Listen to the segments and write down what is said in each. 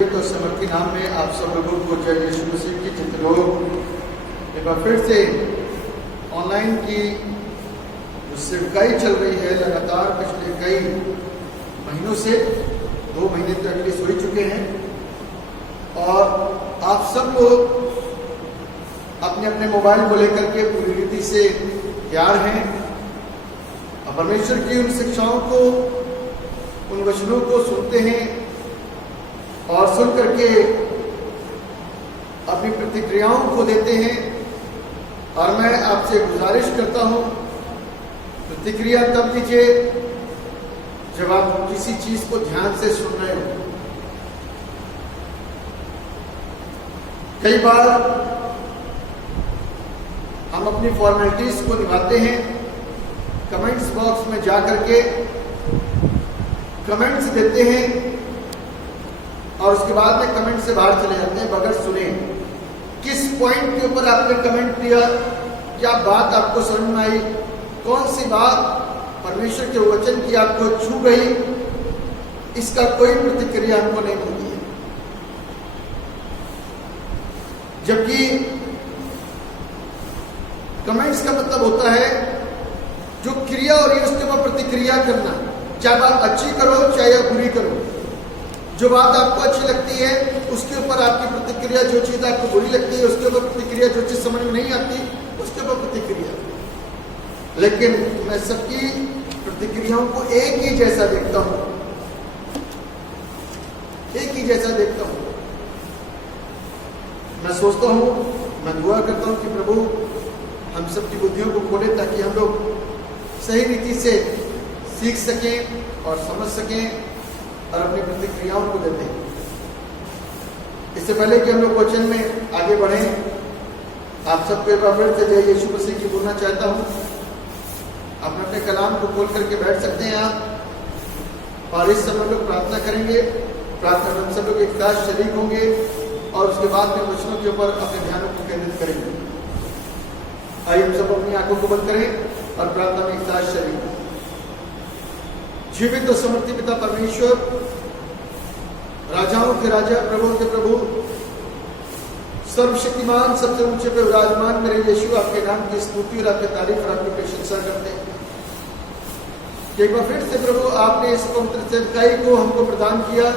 तो समर्थी नाम में आप सब लोगों को जय यीशु मसीह की। जितने लोग एक बार फिर से ऑनलाइन की जो सेवकाई चल रही है लगातार पिछले कई महीनों से 2 महीने तो एटलीस्ट हो ही चुके हैं, और आप सब लोग अपने अपने मोबाइल को लेकर के पूरी रीति से तैयार हैं और परमेश्वर की उन शिक्षाओं को, उन वचनों को सुनते हैं और सुन करके अपनी प्रतिक्रियाओं को देते हैं। और मैं आपसे गुजारिश करता हूं, प्रतिक्रिया तब दीजिए जब आप किसी चीज को ध्यान से सुन रहे हो। कई बार हम अपनी फॉर्मेलिटीज को निभाते हैं, कमेंट्स बॉक्स में जा करके कमेंट्स देते हैं और उसके बाद में कमेंट से बाहर चले जाते हैं बगैर सुने किस पॉइंट के ऊपर आपने कमेंट दिया, क्या बात आपको समझ में आई, कौन सी बात परमेश्वर के वचन की आपको छू गई, इसका कोई प्रतिक्रिया हमको नहीं मिलती है। जबकि कमेंट्स का मतलब होता है जो क्रिया हो रही है उसके ऊपर प्रतिक्रिया करना, चाहे बात अच्छी करो चाहे आप बुरी करो। जो बात आपको अच्छी लगती है उसके ऊपर आपकी प्रतिक्रिया, जो चीज आपको बुरी लगती है उसके ऊपर प्रतिक्रिया, जो चीज समझ में नहीं आती उसके ऊपर प्रतिक्रिया। लेकिन मैं सबकी प्रतिक्रियाओं को एक ही जैसा देखता हूं, एक ही जैसा देखता हूं। मैं सोचता हूं, मैं दुआ करता हूं कि प्रभु हम सबकी बुद्धियों को खोले ताकि हम लोग सही रीति से सीख सकें और समझ सकें और अपनी प्रतिक्रियाओं को देते हैं। इससे पहले कि हम लोग वचन में आगे बढ़ें, आप सबको एक बार फिर से जय यीशु मसीह की बोलना चाहता हूं। अपने अपने कलाम को खोल करके बैठ सकते हैं आप, और इस समय लोग प्रार्थना करेंगे। प्रार्थना में हम सब लोग एक साथ शरीक होंगे और उसके बाद में वचनों के ऊपर अपने ध्यानों को केंद्रित करेंगे। आइए हम सब अपनी आंखों को बंद करें और प्रार्थना में एक साथ शरीक हों। जीवित और समर्थी पिता परमेश्वर, राजाओं के राजा, प्रभु के प्रभु, सर्वशक्तिमान, सबसे ऊंचे पे विराजमान मेरे यीशु, आपके नाम की स्तुति और आपकी तारीफ और आपकी प्रशंसा करते हैं। एक बार फिर से प्रभु आपने इस पवित्र सेवकाई को हमको प्रदान किया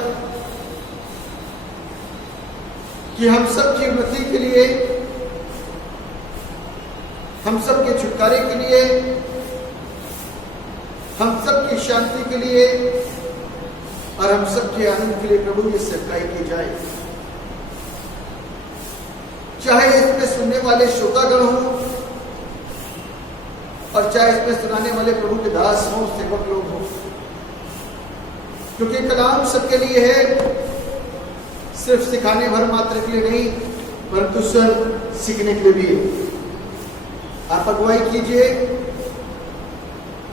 कि हम सब की उन्नति के लिए, हम सब के छुटकारे के लिए, हम सब की शांति के लिए और हम सब के आनंद के लिए प्रभु ये सेवकाई की जाए। चाहे इसमें सुनने वाले श्रोतागण हों और चाहे इसमें सुनाने वाले प्रभु के दास हों, सेवक लोग हों, क्योंकि कलाम सबके लिए है, सिर्फ सिखाने भर मात्र के लिए नहीं परंतु स्वयं सीखने के लिए भी है। आप अगुवाई कीजिए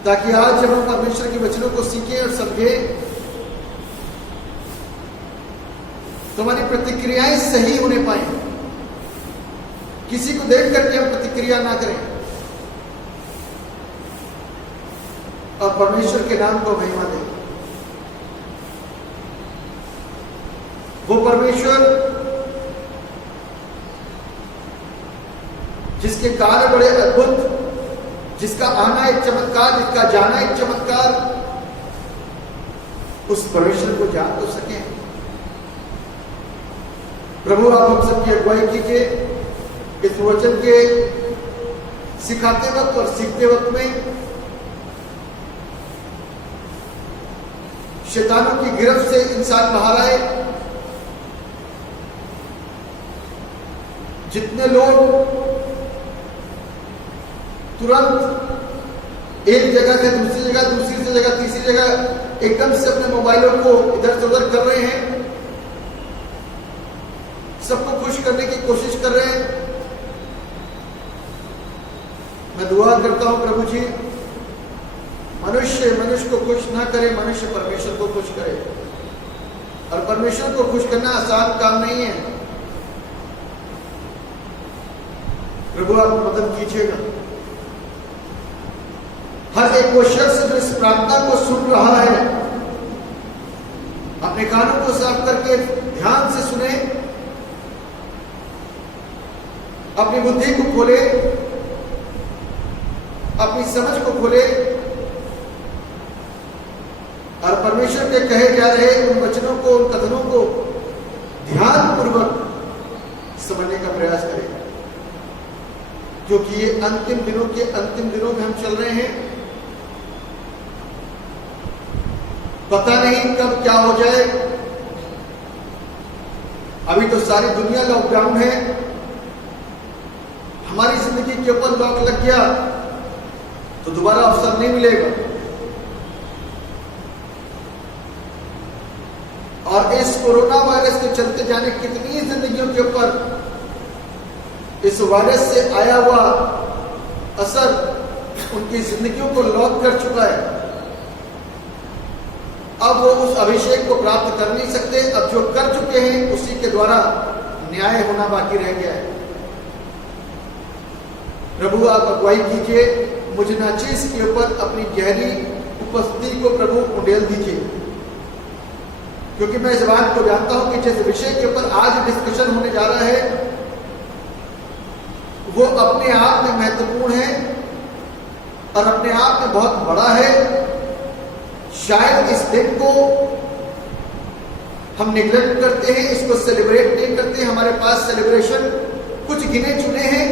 ताकि आज जब हम परमेश्वर के वचनों को सीखें और समझें तो हमारी प्रतिक्रियाएं सही होने पाए। किसी को देख करके हम प्रतिक्रिया ना करें और परमेश्वर के नाम को महिमा दें। वो परमेश्वर जिसके कार्य बड़े अद्भुत, जिसका आना एक चमत्कार, जिसका जाना एक चमत्कार, उस परमेश्वर को जान तो सके। प्रभु आप हम सबकी अगुवाई कीजिए इस वचन के सिखाते वक्त और सीखते वक्त में शैतानों की गिरफ्त से इंसान बाहर आए। जितने लोग तुरंत एक जगह से दूसरी जगह, दूसरी से जगह तीसरी जगह एकदम से अपने मोबाइलों को इधर से उधर कर रहे हैं, सबको खुश करने की कोशिश कर रहे हैं, मैं दुआ करता हूं प्रभु जी, मनुष्य मनुष्य को खुश ना करे, मनुष्य परमेश्वर को खुश करे। और परमेश्वर को खुश करना आसान काम नहीं है। प्रभु आप मदद कीजिएगा। हर एक वो शख्स जो इस प्रार्थना को सुन रहा है अपने कानों को साफ करके ध्यान से सुने, अपनी बुद्धि को खोले, अपनी समझ को खोले और परमेश्वर के कहे जा रहे उन वचनों को, उन कथनों को ध्यान पूर्वक समझने का प्रयास करें, क्योंकि ये अंतिम दिनों में हम चल रहे हैं। पता नहीं कब क्या हो जाए। अभी तो सारी दुनिया लॉकडाउन है, हमारी जिंदगी के ऊपर लॉक लग गया तो दोबारा अवसर नहीं मिलेगा। और इस कोरोना वायरस के चलते जाने कितनी जिंदगियों के ऊपर इस वायरस से आया हुआ असर उनकी जिंदगियों को लॉक कर चुका है। अब वो उस अभिषेक को प्राप्त कर नहीं सकते। अब जो कर चुके हैं उसी के द्वारा न्याय होना बाकी रह गया है। प्रभु आप अगुवाई कीजिए, मुझे नाचीज के ऊपर अपनी गहरी उपस्थिति को प्रभु उंडेल दीजिए, क्योंकि मैं इस बात को जानता हूं कि जिस विषय के ऊपर आज डिस्कशन होने जा रहा है वो अपने आप में महत्वपूर्ण है और अपने आप में बहुत बड़ा है। शायद इस दिन को हम निगलेक्ट करते हैं, इसको सेलिब्रेट नहीं करते। हमारे पास सेलिब्रेशन कुछ गिने चुने हैं,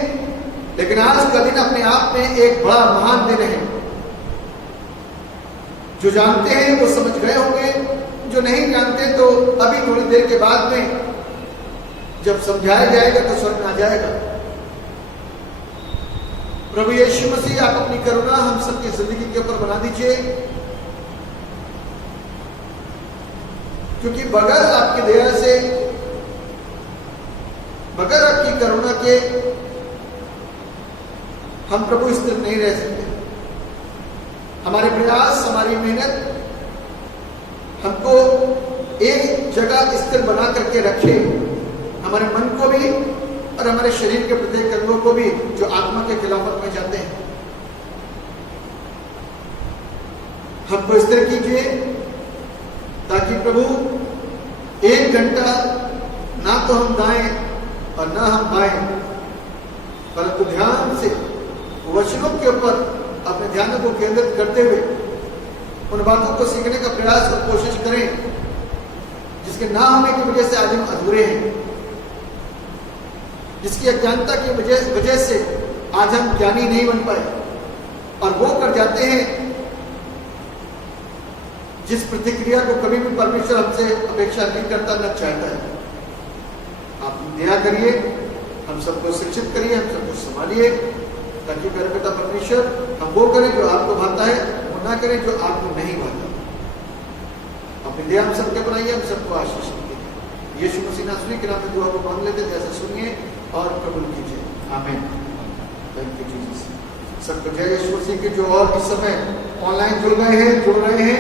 लेकिन आज का दिन अपने आप में एक बड़ा महान दिन है। जो जानते हैं वो समझ गए होंगे, जो नहीं जानते तो अभी थोड़ी देर के बाद में जब समझाया जाएगा तो समझ में आ जाएगा। प्रभु यीशु मसीह आप अपनी करुणा हम सबकी जिंदगी के ऊपर बना दीजिए, क्योंकि बगैर आपकी दया से, बगैर आपकी करुणा के हम प्रभु स्थिर नहीं रह सकते। हमारे प्रयास, हमारी मेहनत हमको एक जगह स्थिर बना करके रखे, हमारे मन को भी और हमारे शरीर के प्रत्येक अंगों को भी जो आत्मा के खिलाफत में जाते हैं। हमको स्थिर कीजिए ताकि प्रभु 1 घंटा ना तो हम दाएं और ना हम बाएं, परंतु ध्यान से वचनों के ऊपर अपने ध्यान को केंद्रित करते हुए उन बातों को सीखने का प्रयास और कोशिश करें जिसके ना होने की वजह से आज हम अधूरे हैं, जिसकी अज्ञानता की वजह से आज हम ज्ञानी नहीं बन पाए और वो कर जाते हैं जिस प्रतिक्रिया को कभी भी परमेश्वर हमसे अपेक्षा नहीं करता, न चाहता है। आप दया करिए, हम सबको शिक्षित करिए, हम सबको संभालिए, ताकि मेरे पिता परमेश्वर हम वो करें जो आपको भाता है, वो ना करें जो आपको नहीं भाता। अपनी दया हम सबके बनाइए, हम सबको आशीष दीजिए। यीशु मसीह नासरी के नाम में दुआ को मांग लेते, जैसे सुनिए और कबूल कीजिए। आमीन। Thank you Jesus. सबको जय यीशु मसीह के। जो और इस समय ऑनलाइन जुड़ रहे हैं,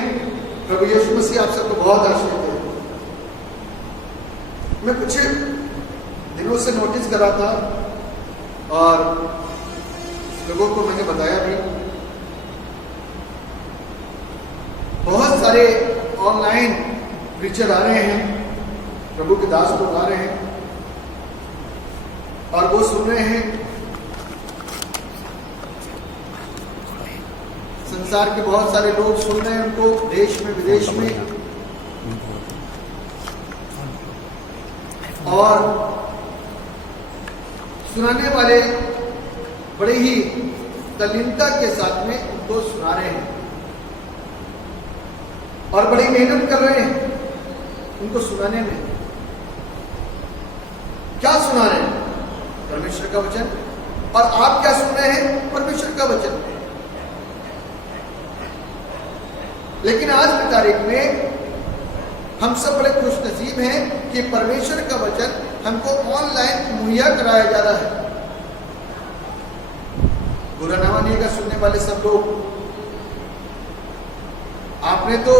प्रभु यीशु मसीह आप सबको बहुत आशीष दे। मैं कुछ दिनों से नोटिस कर रहा था और लोगों को मैंने बताया भी, बहुत सारे ऑनलाइन प्रीचर आ रहे हैं, प्रभु के दास लोग आ रहे हैं और वो सुन रहे हैं संसार के बहुत सारे लोग सुन रहे हैं उनको, देश में विदेश में, और सुनाने वाले बड़े ही तल्लीनता के साथ में उनको सुना रहे हैं और बड़ी मेहनत कर रहे हैं उनको सुनाने में। क्या सुना रहे हैं? परमेश्वर का वचन। और आप क्या सुन रहे हैं? परमेश्वर का वचन। लेकिन आज की तारीख में हम सब बड़े खुश नसीब हैं कि परमेश्वर का वचन हमको ऑनलाइन मुहैया कराया जा रहा है। बुरा ना मानिएगा सुनने वाले सब लोग, आपने तो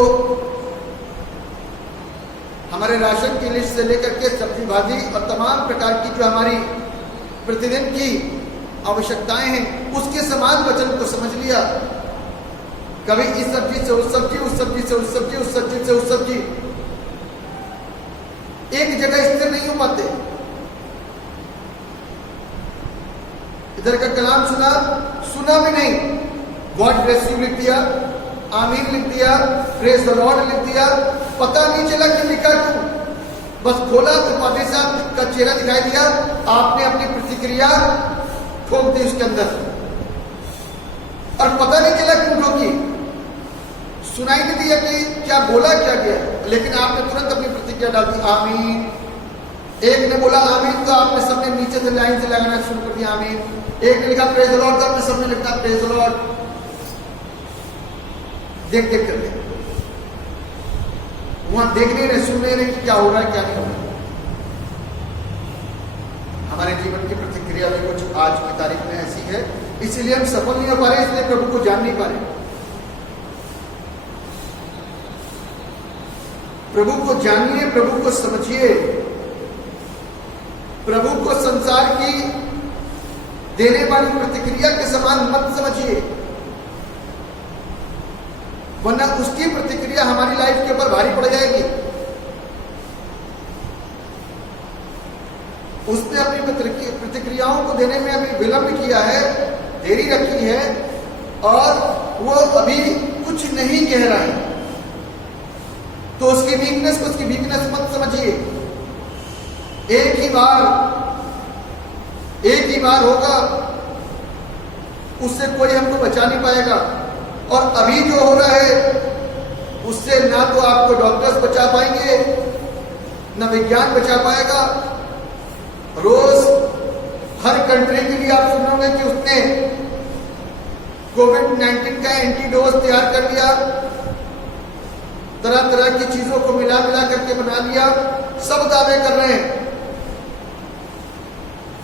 हमारे राशन की लिस्ट से लेकर के सब्जी भाजी और तमाम प्रकार की जो हमारी प्रतिदिन की आवश्यकताएं हैं उसके समान वचन को समझ लिया। कभी इस सब्जी से उस सब्जी, उस सब्जी से उस सब्जी, उस सब्जी से उस सब्जी, एक जगह स्थिर नहीं हो पाते। इधर का कलाम सुना भी नहीं, गॉड ब्लेस यू लिख दिया, आमीन लिख दिया, प्रेज द लॉर्ड लिख दिया, पता नहीं चला कि लिखा क्यों। बस खोला तो पादरी साहब का चेहरा दिखाई दिया, आपने अपनी प्रतिक्रिया ठोक दी उसके अंदर, और पता नहीं चला क्यों ठोकी, सुनाई नहीं दिया कि क्या बोला क्या गया, लेकिन आपने तुरंत अपनी प्रतिक्रिया डाल दी, आमीन। एक ने बोला आमीन तो आपने सबने नीचे से लाइन से लगाना शुरू कर दिया, आमीन। एक ने लिखा प्रेज द लॉर्ड तो आपने सबने लिखा प्रेज द लॉर्ड। देख करके वहां देखने रहे, सुनने रहे कि क्या हो रहा है क्या नहीं हो रहा है। हमारे जीवन की प्रतिक्रिया में कुछ आज की तारीख में ऐसी है, इसीलिए हम सफल नहीं हो पा रहे, इसलिए प्रभु को जान नहीं पा रहे। प्रभु को जानिए, प्रभु को समझिए, प्रभु को संसार की देने वाली प्रतिक्रिया के समान मत समझिए, वरना उसकी प्रतिक्रिया हमारी लाइफ के ऊपर भारी पड़ जाएगी। उसने अपनी प्रतिक्रियाओं को देने में अभी विलंब किया है, देरी रखी है, और वो अभी कुछ नहीं कह रहा है, तो उसकी वीकनेस को उसकी वीकनेस मत समझिए। एक ही बार होगा, उससे कोई हमको बचा नहीं पाएगा। और अभी जो हो रहा है उससे ना तो आपको डॉक्टर्स बचा पाएंगे, ना विज्ञान बचा पाएगा। रोज हर कंट्री के लिए आप सुनोगे कि उसने कोविड-19 का एंटीडोज तैयार कर लिया, तरह तरह की चीजों को मिला करके बना लिया, सब दावे कर रहे हैं।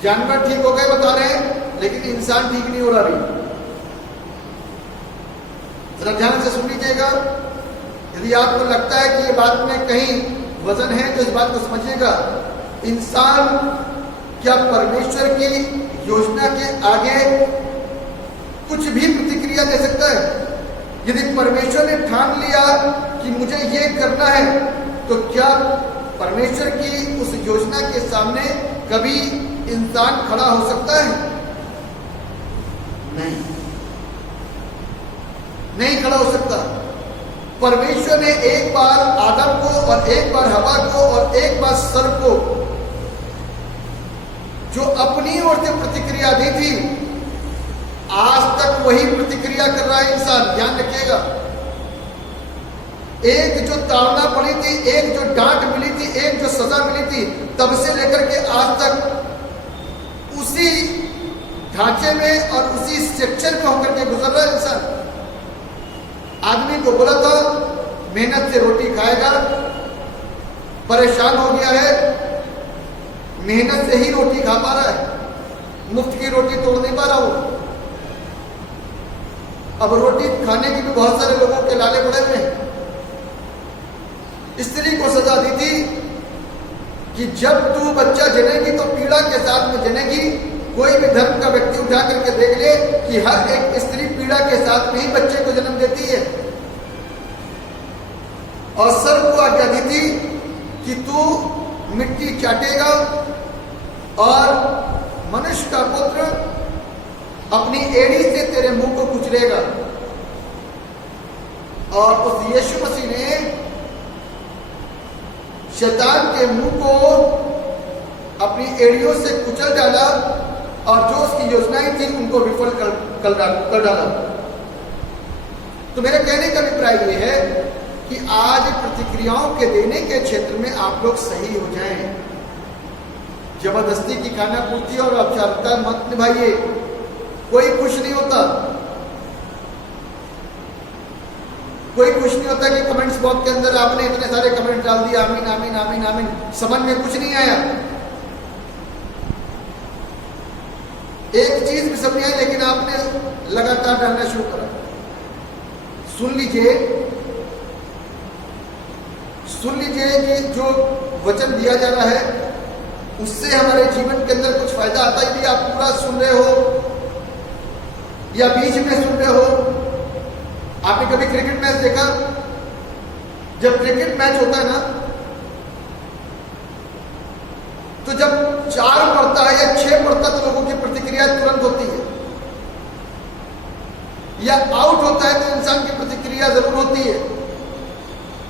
जानवर ठीक हो गए बता रहे हैं, लेकिन इंसान ठीक नहीं हो रहा अभी। जरा ध्यान से सुन लीजिएगा। यदि आपको लगता है कि ये बात में कहीं वजन है तो इस बात को समझिएगा। इंसान क्या परमेश्वर की योजना के आगे कुछ भी प्रतिक्रिया दे सकता है? यदि परमेश्वर ने ठान लिया कि मुझे ये करना है, तो क्या परमेश्वर की उस योजना के सामने कभी इंसान खड़ा हो सकता है? नहीं खड़ा हो सकता। परमेश्वर ने एक बार आदम को और एक बार हवा को और एक बार सर्प को जो अपनी ओर से प्रतिक्रिया दी थी, आज तक वही प्रतिक्रिया कर रहा है इंसान। ध्यान रखिएगा, एक जो ताड़ना पड़ी थी, एक जो डांट मिली थी, एक जो सजा मिली थी, तब से लेकर के आज तक उसी ढांचे में और उसी सेक्शन में होकर के गुजर रहा है इंसान। आदमी को बोला था मेहनत से रोटी खाएगा, परेशान हो गया है, मेहनत से ही रोटी खा पा रहा है, मुफ्त की रोटी तोड़ नहीं पा रहा वो। अब रोटी खाने की भी बहुत सारे लोगों के लाले पड़े हुए हैं। स्त्री को सजा दी थी कि जब तू बच्चा जनेगी तो पीड़ा के साथ में जनेगी। कोई भी धर्म का व्यक्ति उठा करके देख ले कि हर एक स्त्री पीड़ा के साथ में ही बच्चे को जन्म देती है। और सर्प को आज्ञा दी थी कि तू मिट्टी चाटेगा और मनुष्य का पुत्र अपनी एड़ी से तेरे मुंह को कुचलेगा। और उस यीशु मसीह ने शैतान के मुंह को अपनी एड़ियों से कुचल डाला और जो उसकी योजनाएं थी उनको विफल कर डाला। तो मेरे कहने का अभिप्राय ये है कि आज प्रतिक्रियाओं के देने के क्षेत्र में आप लोग सही हो जाएं। जबरदस्ती की खाना पूर्ति और औपचारिकता मत निभाइए, कोई खुश नहीं होता। कोई खुश नहीं होता कि कमेंट्स बॉक्स के अंदर आपने इतने सारे कमेंट डाल दिए, आमीन आमीन आमीन आमीन, समझ में कुछ नहीं आया। एक चीज भी समझ नहीं आई, लेकिन आपने लगातार डालना शुरू करा। सुन लीजिए कि जो वचन दिया जा रहा है उससे हमारे जीवन के अंदर कुछ फायदा आता है। यदि आप पूरा सुन रहे हो या बीच में सुन रहे हो, आपने कभी क्रिकेट मैच देखा? जब क्रिकेट मैच होता है ना, तो जब 4 पढ़ता है या 6 पढ़ता तो लोगों की प्रतिक्रिया तुरंत होती है, या आउट होता है तो इंसान की प्रतिक्रिया जरूर होती है।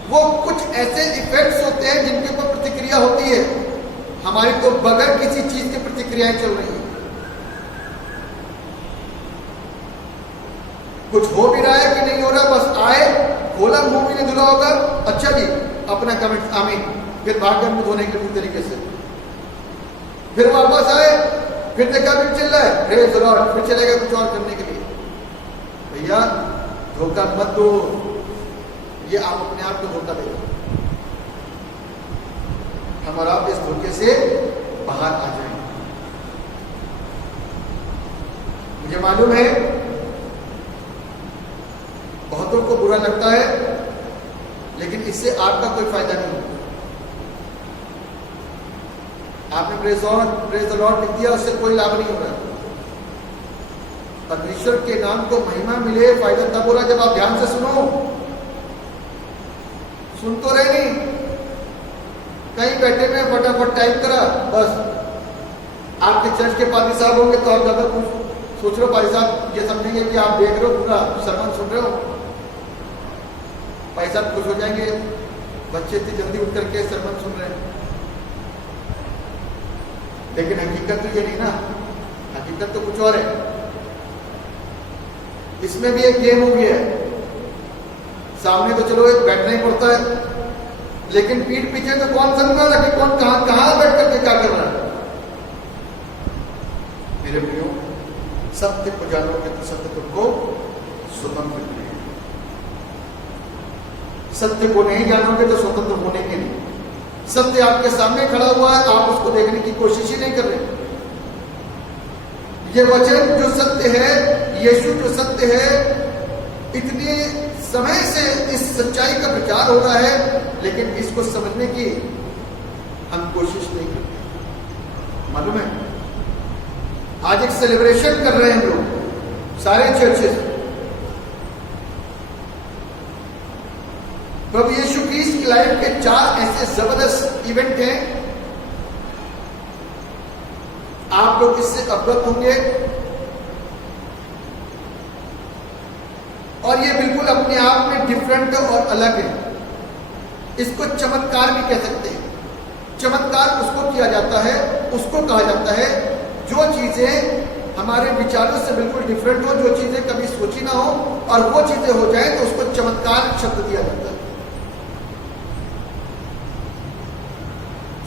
वो कुछ ऐसे इफेक्ट्स होते हैं जिनके ऊपर प्रतिक्रिया होती है। हमारी तो बगैर किसी चीज की प्रतिक्रियाएं चल रही हैं। कुछ हो भी रहा है कि नहीं हो रहा, बस आए, खोला, मुंह भी नहीं धुला होगा, अच्छा जी अपना कमेंट आमीन, फिर भाग गए मुंह धोने के लिए तरीके से, फिर वापस आए, फिर देखा फिर चिल्ला है, प्रेज़ द लॉर्ड, फिर चलेगा कुछ और करने के लिए। भैया धोखा मत दो, ये आप अपने आप को धोखा दे रहे। हम और आप इस धोखे से बाहर आ जाएंगे। मुझे मालूम है बहुतों को बुरा लगता है, लेकिन इससे आपका कोई फायदा नहीं होगा। आपने प्रेज़ द लॉर्ड लिख दिया, उससे कोई लाभ नहीं हो रहा। परमेश्वर के नाम को महिमा मिले, फायदा तब हो रहा जब आप ध्यान से सुनो। सुन तो रहे नहीं, कहीं बैठे में फटाफट टाइप करा, बस। आपके चर्च के पादरी साहब होंगे तो आप ज्यादा कुछ सोच रहे हो, पादरी साहब ये समझेंगे कि आप देख रहे हो, पूरा सरमन सुन रहे हो, भाई साहब खुश हो जाएंगे, बच्चे इतनी जल्दी उठ करके सरमन सुन रहे हैं। लेकिन हकीकत तो ये नहीं ना, हकीकत तो कुछ और है। इसमें भी एक गेम हो गया है। सामने तो चलो एक बैठना ही पड़ता है, लेकिन पीठ पीछे तो कौन समझ रहा है कि कौन कहां बैठ करके क्या कर रहा है। मेरे प्रियो, सत्य को जानोगे तो सत्य तुमको स्वतंत्र करेगा। सत्य को नहीं जानोगे तो स्वतंत्र होने के लिए। सत्य आपके सामने खड़ा हुआ है, आप उसको देखने की कोशिश ही नहीं कर रहे। ये वचन जो सत्य है, यीशु जो सत्य है, इतने समय से इस सच्चाई का प्रचार हो रहा है, लेकिन इसको समझने की हम कोशिश नहीं करते। मालूम है, आज एक सेलिब्रेशन कर रहे हैं हम लोग सारे चर्चेस। प्रभु यीशु क्रिस्ट की लाइफ के 4 ऐसे जबरदस्त इवेंट हैं, आप लोग इससे अवगत होंगे, और ये बिल्कुल अपने आप में डिफरेंट और अलग है। इसको चमत्कार भी कह सकते हैं। चमत्कार उसको किया जाता है, उसको कहा जाता है जो चीजें हमारे विचारों से बिल्कुल डिफरेंट हो, जो चीजें कभी सोची ना हो, और वो चीजें हो जाए तो उसको चमत्कार शब्द दिया जाता है।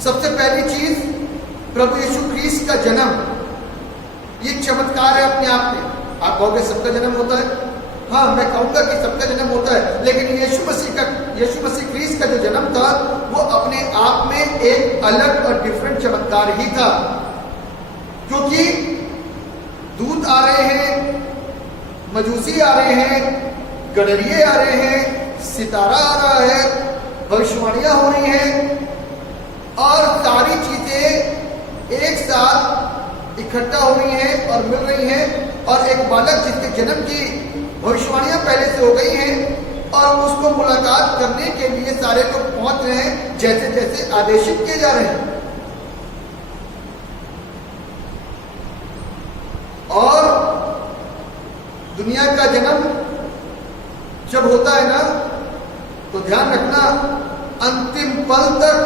सबसे पहली चीज प्रभु यीशु क्रिस्ट का जन्म, ये चमत्कार है अपने आप में। आप कहोगे सबका जन्म होता है, हाँ मैं कहूंगा कि सबका जन्म होता है, लेकिन यीशु मसीह क्रिस्ट का जो जन्म था वो अपने आप में एक अलग और डिफरेंट चमत्कार ही था। क्योंकि दूत आ रहे हैं, मजूसी आ रहे हैं, गडरिये आ रहे हैं, सितारा आ रहा है, भविष्यवाणियां हो रही हैं, और सारी चीजें एक साथ इकट्ठा हो रही हैं और मिल रही हैं, और एक बालक जिसके जन्म की भविष्यवाणियां पहले से हो गई हैं, और उसको मुलाकात करने के लिए सारे लोग पहुंच रहे हैं, जैसे जैसे आदेशित किए जा रहे हैं। और दुनिया का जन्म जब होता है ना, तो ध्यान रखना, अंतिम पल तक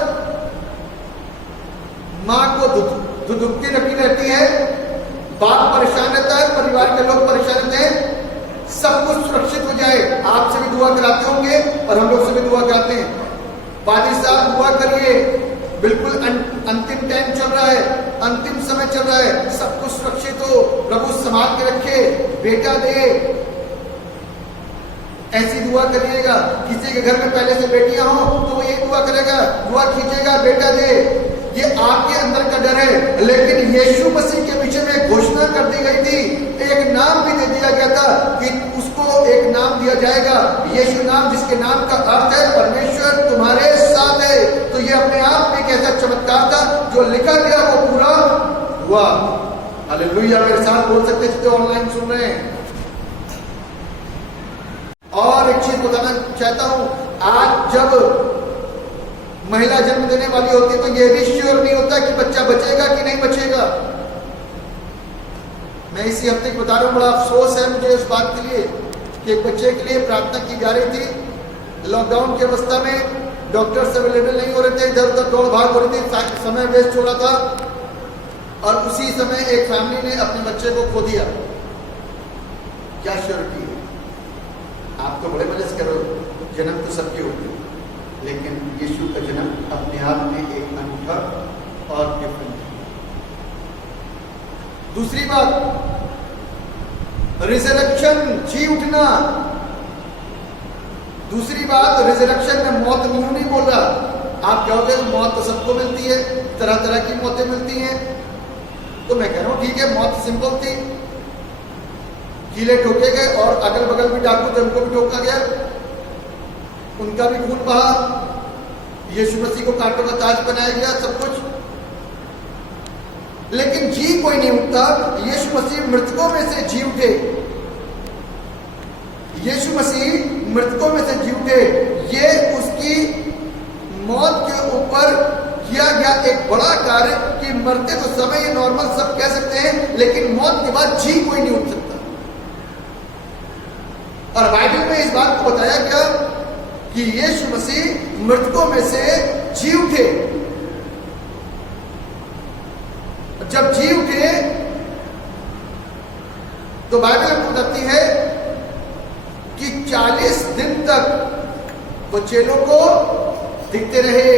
मां को दुखती रखी रहती है, बाप परेशान रहता है, परिवार के लोग परेशान रहते हैं, सब कुछ सुरक्षित हो जाए। आपसे भी दुआ कराते होंगे और हम लोग से भी दुआ कराते हैं, पादी साहब दुआ करिए, बिल्कुल अंतिम टाइम चल रहा है, अंतिम समय चल रहा है, सब कुछ सुरक्षित हो, प्रभु संभाल के रखे, बेटा दे, ऐसी दुआ करिएगा। किसी के घर में पहले से बेटियां हो तो वो ये दुआ करेगा, दुआ खींचेगा, बेटा दे। ये आपके अंदर का डर है, लेकिन यीशु मसीह के पीछे में घोषणा कर दी गई थी, एक नाम भी दे दिया गया था कि उसको एक नाम दिया जाएगा, यीशु नाम, जिसके नाम का अर्थ है परमेश्वर तुम्हारे साथ है। तो ये अपने आप में एक ऐसा चमत्कार था, जो लिखा गया वो पूरा हुआ। हालेलुया, मेरे साथ बोल सकते हैं जो ऑनलाइन सुन रहे हैं। और एक चीज बताना चाहता हूं, आज जब महिला जन्म देने वाली होती है तो यह भी श्योर नहीं होता कि बच्चा बचेगा कि नहीं बचेगा। मैं इसी हफ्ते बता रहा हूं, बड़ा अफसोस है मुझे इस बात के लिए कि एक बच्चे के लिए प्रार्थना की जा रही थी। लॉकडाउन की अवस्था में डॉक्टर्स अवेलेबल नहीं हो रहे थे, इधर उधर दौड़ भाग हो रही थी, समय वेस्ट हो रहा था और उसी समय एक फैमिली ने अपने बच्चे को खो दिया। क्या श्योरिटी है? आप तो बड़े मजे करो, जन्म तो सबके होते हैं, लेकिन यीशु का जन्म अपने आप में एक अनूठा और डिफरेंट है। दूसरी बात, रिजरेक्शन, जी उठना। दूसरी बात, रिजरेक्शन में मौत नहीं बोल रहा। आप कहोगे मौत तो सबको मिलती है, तरह तरह की मौतें मिलती हैं, तो मैं कह रहा हूं ठीक है, मौत सिंपल थी, कीले ठोके गए और अगल बगल भी डाकू थे, उनको भी ठोका गया, उनका भी खून बहा, यीशु मसीह को कांटों का ताज बनाया गया, सब कुछ, लेकिन जी कोई नहीं उठता। यीशु मसीह मृतकों में से जी उठे, यीशु मसीह मृतकों में से जी उठे। ये उसकी मौत के ऊपर किया गया एक बड़ा कार्य कि मरते तो समय ये नॉर्मल सब कह सकते हैं, लेकिन मौत के बाद जी कोई नहीं उठ सकता। और बाइबल में इस बात को बताया गया कि यीशु मसीह मृतकों में से जी उठे। जब जी उठे तो बाइबल में बताती है कि 40 दिन तक वो चेलों को दिखते रहे।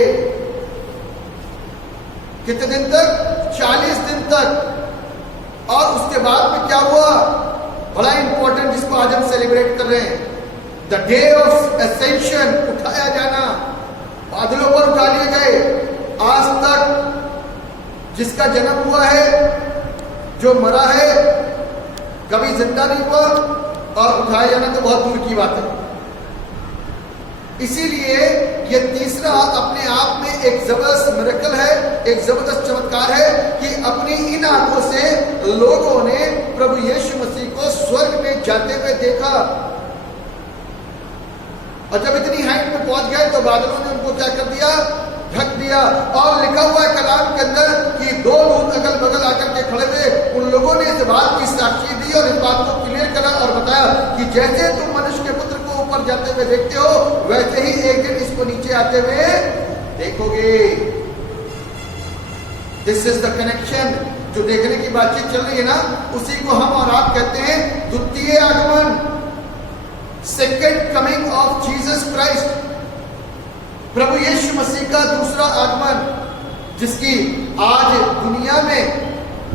कितने दिन तक? 40 दिन तक। और उसके बाद में क्या हुआ? बड़ा इंपॉर्टेंट, जिसको आज हम सेलिब्रेट कर रहे हैं, द डे ऑफ एसेंशन, उठाया जाना। बादलों पर उठा लिए गए। आज तक जिसका जन्म हुआ है, जो मरा है, कभी जिंदा नहीं हुआ, और उठाया जाना तो बहुत दूर की बात है। इसीलिए ये तीसरा अपने आप में एक जबरदस्त मिरेकल है, एक जबरदस्त चमत्कार है कि अपनी इन आंखों से लोगों ने प्रभु यीशु मसीह को स्वर्ग में जाते हुए देखा। और जब इतनी हाइट में पहुंच गए तो बादलों ने उनको क्या कर दिया? ढक दिया। और लिखा हुआ है कलाम के अंदर कि 2 दूत अगल बगल आकर के खड़े थे। उन लोगों ने इस बात की साक्षी दी और इस बात को क्लियर करा और बताया कि जैसे तुम मनुष्य के पुत्र को ऊपर जाते हुए देखते हो, वैसे ही एक दिन इसको नीचे आते हुए देखोगे। This is the connection. जो देखने की बातचीत चल रही है ना, उसी को हम और आप कहते हैं द्वितीय आगमन, second coming of Jesus Christ, प्रभु यीशु मसीह का दूसरा आगमन, जिसकी आज दुनिया में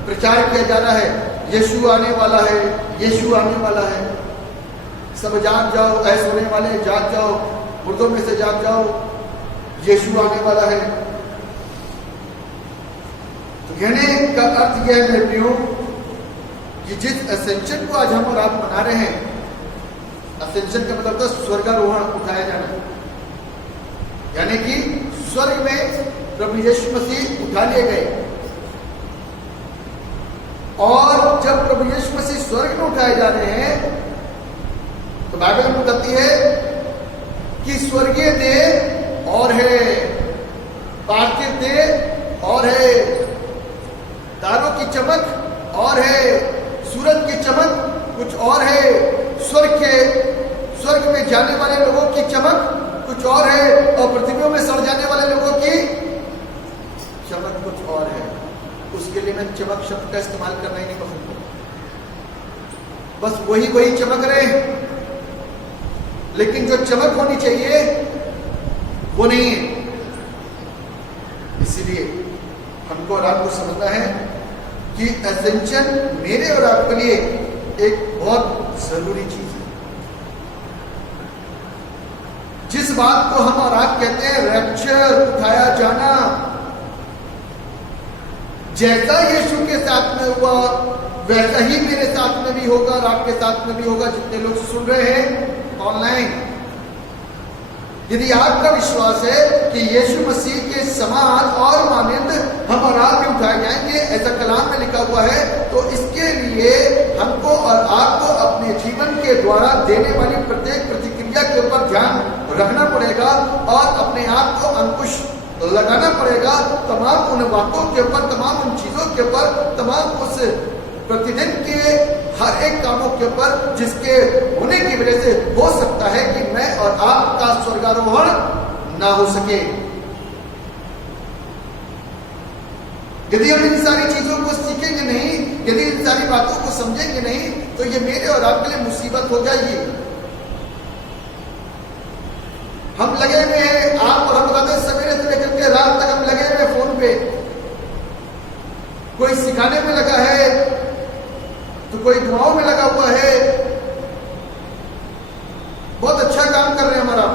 प्रचार किया जा रहा है। यीशु आने वाला है, यीशु आने वाला है, सब जाग जाओ, ऐसे होने वाले जाग जाओ, मुर्दों में से जाग जाओ, यीशु आने वाला है। तो कहने का अर्थ यह है मेरे प्रियो कि जिस असेंशन को आज हम और आप मना रहे हैं, असेंशन का मतलब था स्वर्गारोहण, उठाया जाना, यानी कि स्वर्ग में प्रभु यीशु मसीह उठा लिए गए। और जब प्रभु यीशु मसीह स्वर्ग में उठाए जा रहे हैं तो बाइबल में बताती है कि स्वर्गीय देह और है, पार्थिव देह और है, तारों की चमक और है, सूरज की चमक कुछ और है, स्वर्ग में जाने वाले लोगों की चमक कुछ और है, और पृथ्वी में सड़ जाने वाले लोगों की चमक कुछ और है। उसके लिए मैं चमक शब्द का इस्तेमाल करना ही नहीं पसंद करता। बस वही चमक रहे हैं, लेकिन जो चमक होनी चाहिए वो नहीं है। इसीलिए हमको और आपको समझना है कि एसेंशन मेरे और आपके लिए एक बहुत जरूरी चीज है। जिस बात को हम और आप कहते हैं रैप्चर, उठाया जाना, जैसा यीशु के साथ में हुआ वैसा ही मेरे साथ में भी होगा और आपके साथ में भी होगा। जितने लोग सुन रहे हैं ऑनलाइन, यदि आपका विश्वास है कि यीशु मसीह के समान और मानंद हम और आप भी उठाए जाएंगे, ऐसा कलाम में लिखा हुआ है, तो इसके लिए हमको और आपको अपने जीवन के द्वारा देने वाली प्रत्येक प्रतिक्रिया के ऊपर ध्यान रखना पड़ेगा और अपने आप को अंकुश लगाना पड़ेगा तमाम उन बातों के ऊपर, तमाम उन चीजों के ऊपर, तमाम उस प्रतिदिन के हर एक कामों के ऊपर जिसके होने की वजह से हो सकता है कि मैं और आपका स्वर्गारोहण ना हो सके। यदि हम इन सारी चीजों को सीखेंगे नहीं, यदि इन सारी बातों को समझेंगे नहीं, तो ये मेरे और आपके लिए मुसीबत हो जाएगी। हम लगे हुए हैं, आप और हम बताते सवेरे से लेकर के रात तक हम लगे हुए फोन पे, कोई सिखाने में लगा है तो कोई दुआओं में लगा हुआ है। बहुत अच्छा काम कर रहे हैं हमारा,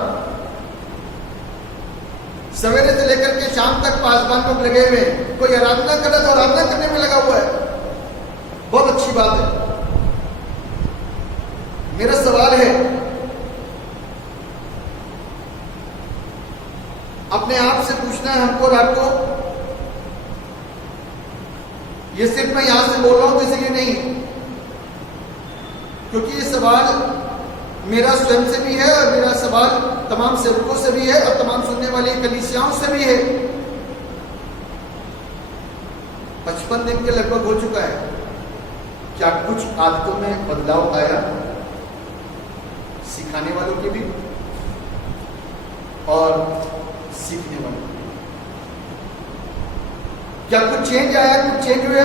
सवेरे से लेकर के शाम तक पासवान लोग लगे हुए हैं, कोई आराधना कर रहा है तो आराधना करने में लगा हुआ है, बहुत अच्छी बात है। मेरा सवाल है, अपने आप से पूछना है हमको और आपको, ये सिर्फ मैं यहां से बोल रहा हूं तो इसलिए नहीं, क्योंकि ये सवाल मेरा स्वयं से भी है और मेरा सवाल तमाम सेवकों से भी है और तमाम सुनने वाली कलीसियाओं से भी है। 55 दिन के लगभग हो चुका है, क्या कुछ आदतों में बदलाव आया? सिखाने वालों के भी और सीखने वालों के भी, क्या कुछ चेंज आया? कुछ चेंज हुए?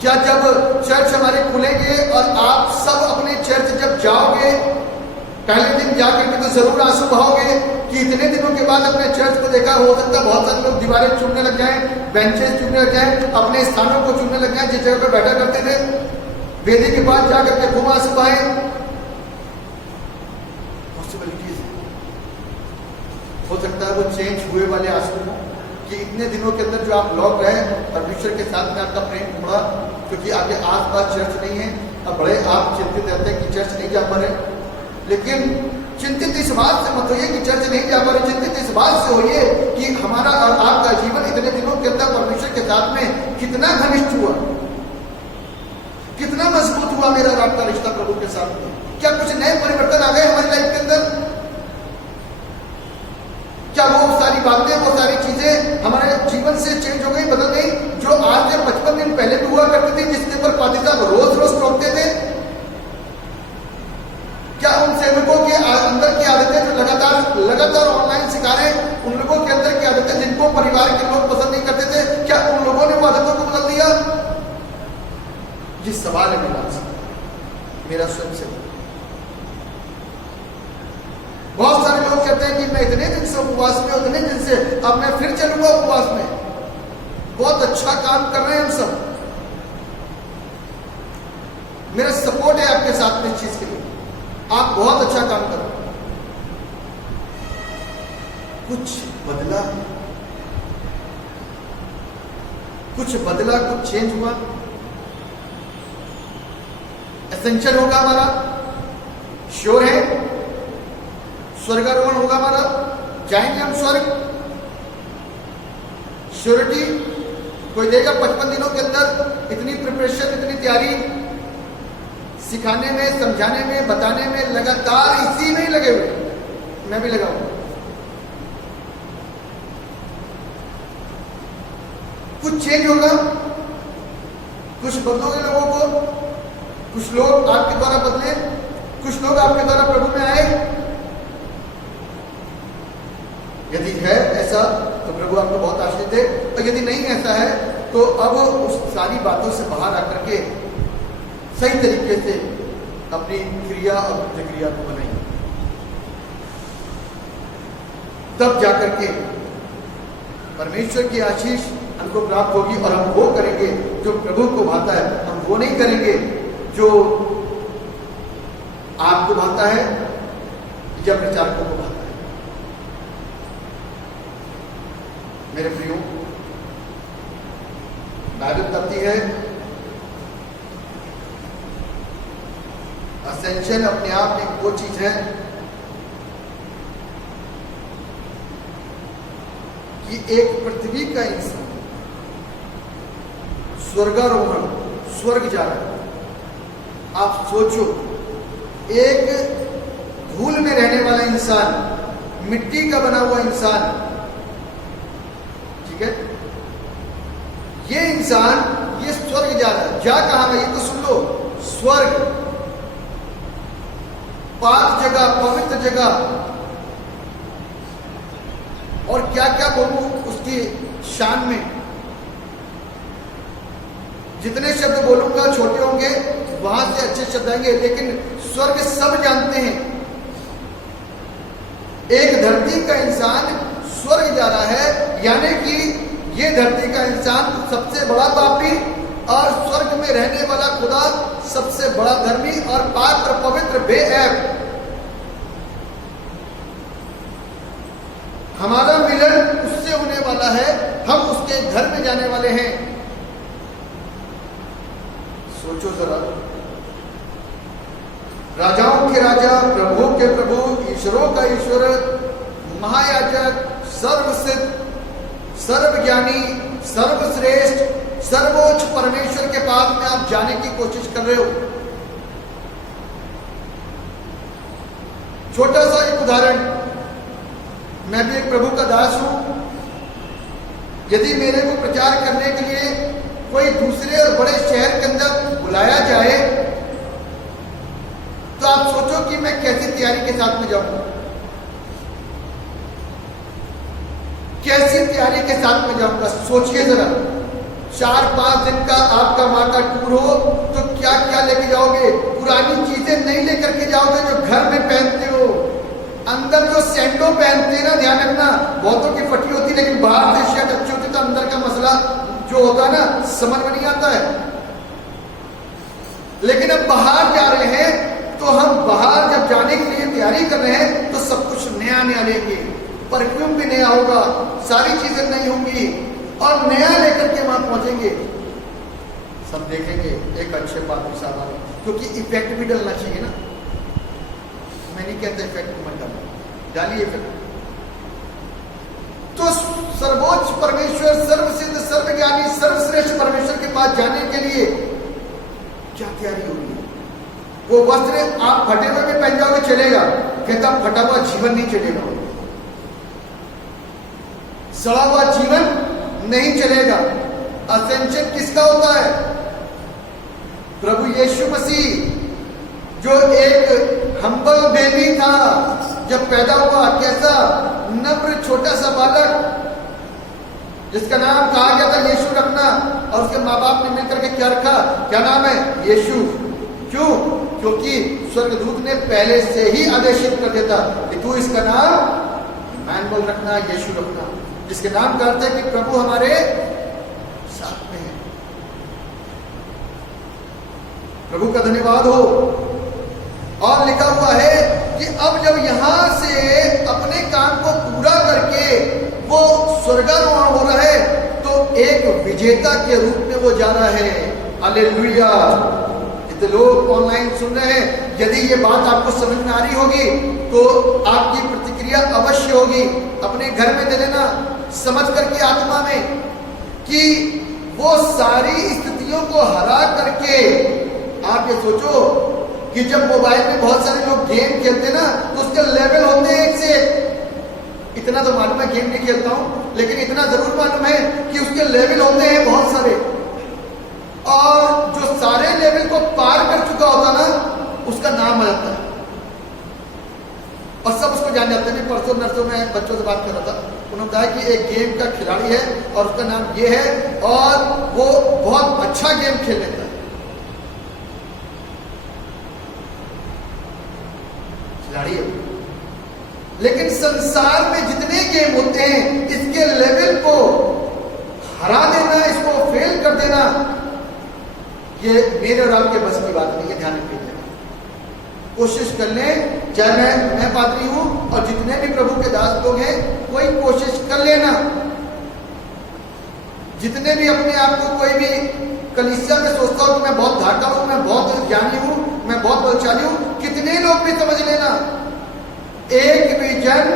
क्या जब चर्च हमारे खुलेंगे और आप सब अपने चर्च जब जाओगे, पहले दिन जाकर के तो जरूर आंसू बहाओगे कि इतने दिनों के बाद अपने चर्च को देखा। हो सकता है बहुत सारे लोग दीवारें चूमने लग जाएं, बेंचेस चूमने लग जाएं, अपने स्थानों को चूमने लग जाएं जिस जगह पर बैठा करते थे, वेदी के पास जाकर के खूब आंसू बहाए। पॉसिबिलिटीज हो सकता है वो चेंज हुए वाले आंसू हो कि इतने दिनों के अंदर जो आप लौट रहे परमेश्वर के साथ में आपका प्रेम बढ़ा, क्योंकि आपके आसपास चर्च नहीं है। अब बड़े आप चिंतित रहते हैं कि चर्च नहीं जा पा रहे, लेकिन चिंतित इस बात से मत होइए कि चर्च नहीं जा पा रहे, चिंतित इस बात से होइए कि हमारा और आपका जीवन इतने दिनों के अंदर परमेश्वर के साथ में कितना घनिष्ठ हुआ, कितना मजबूत हुआ मेरा और आपका रिश्ता प्रभु के साथ में। क्या कुछ नए परिवर्तन आ गए हमारी लाइफ के अंदर? क्या वो सारी बातें, वो सारी चीजें हमारे जीवन से चेंज हो गई, बदल गई, जो आज से 55 दिन पहले भी हुआ करती थी, जिसके ऊपर पादी साहब रोज रोज टोकते थे? क्या उन सेवकों के अंदर की आदतें जो लगातार ऑनलाइन सिखा रहे हैं, उन लोगों के अंदर की आदतें जिनको परिवार के लोग पसंद नहीं करते थे, क्या उन लोगों ने वो आदतों को बदल दिया? ये सवाल है मेरा स्वयं से। बहुत सारे लोग कहते हैं कि मैं इतने दिन से उपवास में, उतने दिन से, अब मैं फिर चलूंगा उपवास में। बहुत अच्छा काम कर रहे हैं हम सब, मेरा सपोर्ट है आपके साथ में इस चीज के लिए, आप बहुत अच्छा काम कर रहे हैं। कुछ बदला, कुछ चेंज हुआ, एसेंशियल होगा हमारा, श्योर है स्वर्गारोहण होगा हमारा, जाएंगे हम स्वर्ग, श्योरिटी कोई देगा 55 दिनों के अंदर? इतनी प्रिपरेशन, इतनी तैयारी, सिखाने में, समझाने में, बताने में लगातार इसी में ही लगे हुए, मैं भी लगा हूं। कुछ चेंज होगा, कुछ बदलोगे लोगों को, कुछ लोग आपके द्वारा बदले, कुछ लोग आपके द्वारा प्रभु में आए। यदि है ऐसा तो प्रभु आपको बहुत आशीष दे, और यदि नहीं ऐसा है तो अब उस सारी बातों से बाहर आकर के सही तरीके से अपनी क्रिया और प्रतिक्रिया को बनाइए, तब जाकर के परमेश्वर की आशीष हमको प्राप्त होगी और हम वो करेंगे जो प्रभु को भाता है। हम वो नहीं करेंगे जो आपको भाता है या प्रचारकों को भाता है। मेरे प्रियो, बाइबल बताती है असेंशियल अपने आप में वो चीज है कि एक पृथ्वी का इंसान स्वर्गारोहण, स्वर्ग जा रहा है। आप सोचो, एक धूल में रहने वाला इंसान, मिट्टी का बना हुआ इंसान ठीक है। ये इंसान ये स्वर्ग जा रहा है, जा कहां है ये तो सुन लो, स्वर्ग, पाक जगह, पवित्र जगह। और क्या क्या बोलूं उसकी शान में, जितने शब्द बोलूंगा छोटे होंगे, वहां से अच्छे शब्द आएंगे। लेकिन स्वर्ग सब जानते हैं, एक धरती का इंसान स्वर्ग जा रहा है, यानी कि ये धरती का इंसान सबसे बड़ा पापी और स्वर्ग में रहने वाला खुदा सबसे बड़ा धर्मी और पाक और पवित्र बेऐब। हमारा मिलन उससे होने वाला है, हम उसके घर में जाने वाले हैं। सोचो जरा, राजाओं के राजा, प्रभुओं के प्रभु, ईश्वरों का ईश्वर, महायाजक, सर्वसिद्ध, सर्वज्ञानी, सर्वश्रेष्ठ, सर्वोच्च परमेश्वर के पास में आप जाने की कोशिश कर रहे हो। छोटा सा एक उदाहरण, मैं भी एक प्रभु का दास हूं। यदि मेरे को प्रचार करने के लिए कोई दूसरे और बड़े शहर के अंदर बुलाया जाए, तो आप सोचो कि मैं कैसी तैयारी के साथ में जाऊंगा, कैसी तैयारी के साथ में जाऊंगा। सोचिए जरा, 4-5 दिन का आपका वहां का टूर हो तो क्या क्या लेके जाओगे? पुरानी चीजें नहीं लेकर के जाओगे जो घर में पहनते हो। अंदर जो सैंडो पहनते हैं ना, ध्यान रखना, बहुतों की फटी होती है लेकिन बाहर से शायद अच्छी होती, तो अंदर का मसला जो होता है ना समझ में नहीं आता है। लेकिन अब बाहर जा रहे हैं तो हम बाहर जब जाने के लिए तैयारी कर रहे हैं तो सब कुछ नया नया लेंगे, परफ्यूम भी नया होगा, सारी चीजें नई होंगी और नया लेकर के वहां पहुंचेंगे। सब देखेंगे एक अच्छे पापी साहब आए, क्योंकि इफेक्ट भी डलना चाहिए ना। मैं नहीं कहता इफेक्ट मत डालिए इफेक्ट। तो सर्वोच्च परमेश्वर, सर्वसिद्ध, सर्वज्ञानी, सर्वश्रेष्ठ परमेश्वर के पास जाने के लिए क्या तैयारी होगी? वो वस्त्र आप फटे हुए भी पहन जाओगे चलेगा, कहता फटा हुआ जीवन नहीं चलेगा, सड़ा हुआ जीवन नहीं चलेगा। असेंशन किसका होता है? प्रभु यीशु मसीह, जो एक हम्बल बेबी था, जब पैदा हुआ कैसा नम्र छोटा सा बालक, जिसका नाम कहा गया था यीशु रखना, और उसके माँ बाप ने मिलकर के क्या रखा? क्या नाम है? यीशु। क्यों? क्योंकि स्वर्गदूत ने पहले से ही आदेशित कर दिया था कि तू इसका नाम इम्मानुएल रखना, यीशु रखना, जिसके नाम का अर्थ है कि प्रभु हमारे साथ में है। प्रभु का धन्यवाद हो। और लिखा हुआ है कि अब जब यहां से अपने काम को पूरा करके वो स्वर्गारोहण हो रहा है, तो एक विजेता के रूप में वो जा रहा है। हालेलुया। जितने लोग ऑनलाइन सुन रहे हैं, यदि ये बात आपको समझ में आ रही होगी तो आपकी प्रतिक्रिया अवश्य होगी, अपने घर में दे देना, समझ करके आत्मा में, कि वो सारी स्थितियों को हरा करके। आप ये सोचो कि जब मोबाइल में बहुत सारे लोग गेम खेलते ना, तो उसके लेवल होते हैं एक से एक। इतना तो मालूम है, गेम नहीं खेलता हूं, लेकिन इतना जरूर मालूम है कि उसके लेवल होते हैं बहुत सारे, और जो सारे लेवल को पार कर चुका होता ना, उसका नाम आ जाता है और सब उसको जान जाते हैं। परसों नरसों में बच्चों से बात कर रहा था, उन्होंने कहा कि एक गेम का खिलाड़ी है और उसका नाम ये है, और वो बहुत अच्छा गेम खेल लेता है। खिलाड़ी है, लेकिन संसार में जितने गेम होते हैं, इसके लेवल को हरा देना, इसको फेल कर देना, ये मेरे और आपके बस की बात नहीं है। ध्यान रखिए, कोशिश कर लें, चाहे मैं पादरी हूं और जितने भी प्रभु के दास लोग हैं, कोई कोशिश कर लेना। जितने भी अपने आप को कोई भी कलीसिया में सोचता हूं कि मैं बहुत धाका हूं, मैं बहुत ज्ञानी हूं, मैं बहुत बलशाली हूं, कितने लोग भी समझ लेना, एक भी जन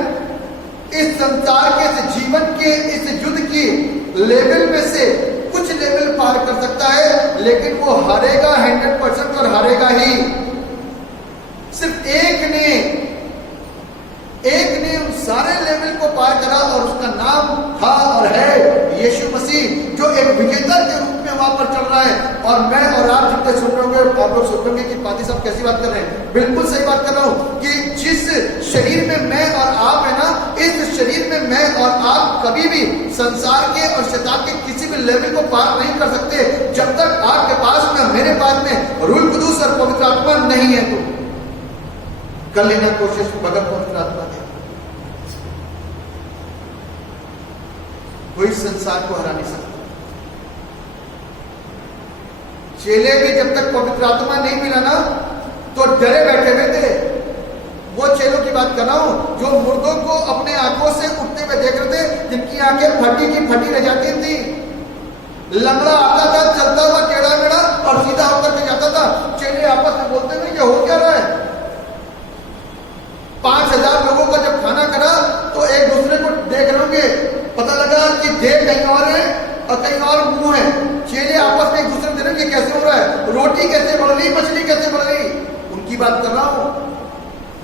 इस संसार के, इस जीवन के, इस युद्ध की लेवल में से कुछ लेवल पार कर सकता है, लेकिन वो हारेगा 100% और हारेगा ही। सिर्फ एक ने उन सारे लेवल को पार करा और उसका नाम था और है यीशु मसीह, जो एक विजेता के रूप में वहां पर चल रहा है। और मैं और आप जितने सुन रहे होंगे, आप लोग सोच रहे कि पाती साहब कैसी बात कर रहे हैं। बिल्कुल सही बात कर रहा हूं कि जिस शरीर में मैं और आप है ना, इस शरीर में मैं और आप कभी भी संसार के और शैतान के किसी भी लेवल को पार नहीं कर सकते जब तक आपके पास में, मेरे पास में रूह कुदूस और पवित्र आत्मा नहीं है। तो कर लेना कोशिश बगैर पवित्र आत्मा के कोई संसार को हरा नहीं सकता। चेले भी जब तक पवित्र आत्मा नहीं मिला ना तो डरे बैठे हुए थे। वो चेलों की बात कर रहा हूं जो मुर्दों को अपने आंखों से उठते हुए देख रहे थे, जिनकी आंखें फटी की फटी रह जाती थी। लंगड़ा आता था चलता हुआ टेढ़ा मेढ़ा और सीधा होकर के जाता था। चेले आपस में बोलते हुए ये हो क्या रहा है। 5000 लोगों का जब खाना करा तो एक दूसरे को देख रहे होंगे, पता लगा कि देह कहीं और है और कहीं और मुंह है। चेले आपस में एक दूसरे को देख कैसे हो रहा है, रोटी कैसे बढ़ रही, मछली कैसे बढ़ रही, उनकी बात कर रहा हूं।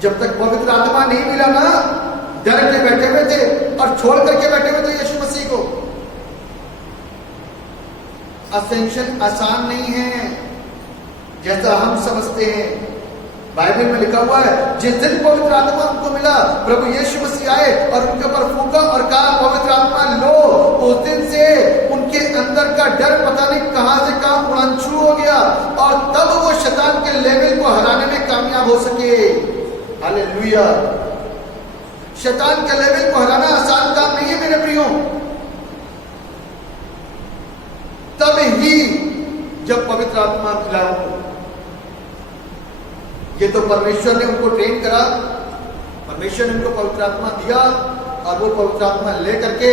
जब तक पवित्र आत्मा नहीं मिला ना, डर के बैठे हुए थे और छोड़ करके बैठे हुए थे यीशु मसीह को। असेंशन आसान नहीं है जैसा हम समझते हैं। बाइबल में लिखा हुआ है जिस दिन पवित्र आत्मा उनको मिला, प्रभु यीशु मसीह आए और उनके ऊपर फूंका और कहा पवित्र आत्मा लो, उस दिन से उनके अंदर का डर पता नहीं कहां से कहां उड़ान शुरू हो गया और तब वो शैतान के लेवल को हराने में कामयाब हो सके। हालेलुया। शैतान के लेवल को हराना आसान काम नहीं है मेरे प्रियो। तब ही जब पवित्र आत्मा मिला उनको, ये तो परमेश्वर ने उनको ट्रेन करा, परमेश्वर ने उनको पवित्र आत्मा दिया और वो पवित्र आत्मा लेकर के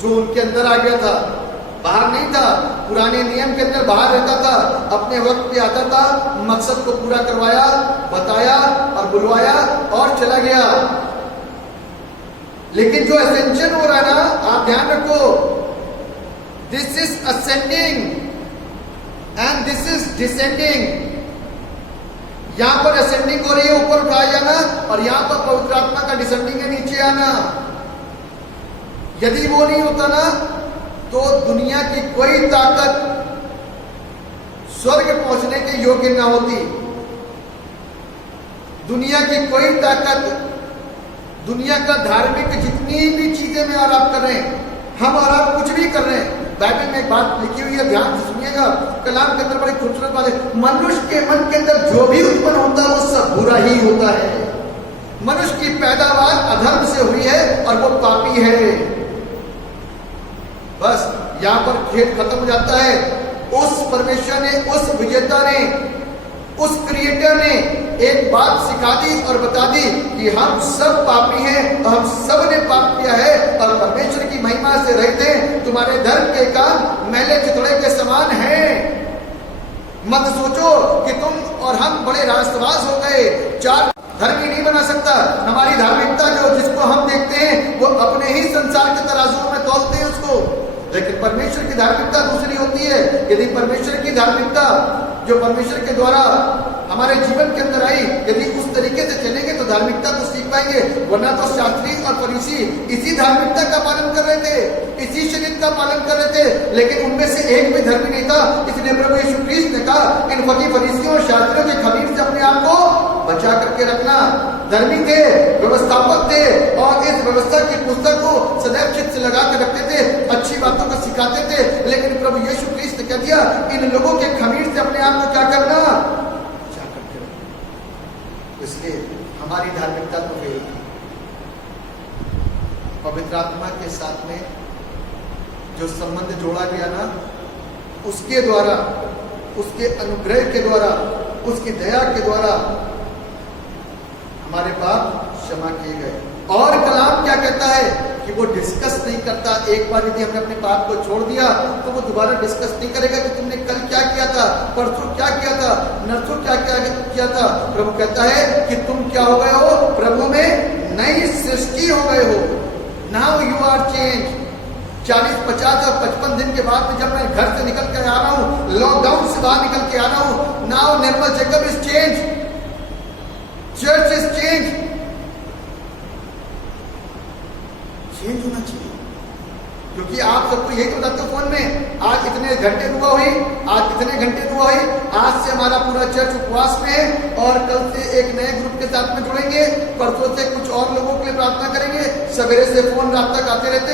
जो उनके अंदर आ गया था, बाहर नहीं था, पुराने नियम के अंदर बाहर रहता था, अपने वक्त पे आता था, मकसद को पूरा करवाया, बताया और बुलवाया और चला गया। लेकिन जो असेंशन हो रहा है ना, आप ध्यान रखो, this is ascending and this is descending. यहां पर असेंडिंग हो रही है, ऊपर उठाया जाना, और यहां पर पवित्र आत्मा का डिसेंडिंग है, नीचे आना। यदि वो नहीं होता ना तो दुनिया की कोई ताकत स्वर्ग पहुंचने के योग्य ना होती। दुनिया की कोई ताकत, दुनिया का धार्मिक जितनी भी चीजें में और आप कर रहे हैं, हम और आप कुछ भी कर रहे हैं। बाइबल में एक बात लिखी हुई है, ध्यान से सुनिएगा, कलाम के अंदर बड़ी खूबसूरत बात है। मनुष्य के मन के अंदर जो भी उत्पन्न होता है वो सब बुरा ही होता है। मनुष्य की पैदावार अधर्म से हुई है और वो पापी है। बस यहां पर खेल खत्म हो जाता है। उस परमेश्वर ने, उस विजेता ने, उस क्रिएटर ने एक बात सिखा दी और बता दी कि हम सब पापी हैं और हम सब ने पाप किया है और परमेश्वर की महिमा से रहित हैं। तुम्हारे धर्म के काम मैले चितड़े के समान हैं। मत सोचो कि तुम और हम बड़े राष्ट्रवास हो गए, चार धर्मी नहीं बना सकता। हमारी धार्मिकता जो जिसको हम देखते हैं वो अपने ही संसार के तराजुओं में तौलते हैं उसको, लेकिन परमेश्वर की धार्मिकता दूसरी होती है। यदि परमेश्वर की धार्मिकता जो परमेश्वर के द्वारा हमारे जीवन के अंदर आई, यदि उस तरीके से चलेंगे तो धार्मिकता को सीख पाएंगे। वरना तो शास्त्री और फरीसी इसी धार्मिकता का पालन कर रहे थे, इसी शरीर का पालन कर रहे थे, लेकिन उनमें से एक भी धर्मी नहीं था। इसलिए प्रभु यीशु ख्रीस्त ने कहा इन फरीसियों और शास्त्रियों के खमीर से अपने आप को बचा करके रखना। धर्मी थे, व्यवस्थापक थे और इस व्यवस्था की पुस्तक को सदैव चित्त से लगा कर रखते थे, अच्छी बातों को सिखाते थे। लेकिन प्रभु यीशु ख्रीस्त ने कह दिया इन लोगों के खमीर से अपने आप को क्या करना, बचा करके रखना। इसलिए हमारी धार्मिकता को फेल की। पवित्र आत्मा के साथ में जो संबंध जोड़ा गया ना, उसके द्वारा, उसके अनुग्रह के द्वारा, उसकी दया के द्वारा हमारे पाप क्षमा किए गए। और कलाम क्या कहता है कि वो डिस्कस नहीं करता। एक बार यदि हमने अपने पाप को छोड़ दिया तो वो दोबारा डिस्कस नहीं करेगा कि तुमने कल क्या किया था, परसों क्या किया था, नरसों क्या किया था। प्रभु कहता है कि तुम क्या हो गए हो, प्रभु में नई सृष्टि हो गए हो। Now you are change. 40, 50 और 55 दिन के बाद में जब मैं घर से निकल के आ रहा हूँ, लॉकडाउन से बाहर निकल के आ रहा हूँ, now Nirmal Jacob is change, church is change. Change होना चाहिए। क्योंकि आप सबको यही तो बताते हो फोन में, आज इतने घंटे दुआ हुई, आज इतने घंटे दुआ हुई, आज से हमारा पूरा चर्च उपवास में है और कल से एक नए ग्रुप के साथ में जुड़ेंगे, परसों से कुछ और लोगों के लिए प्रार्थना करेंगे, सवेरे से फोन रात तक आते रहते।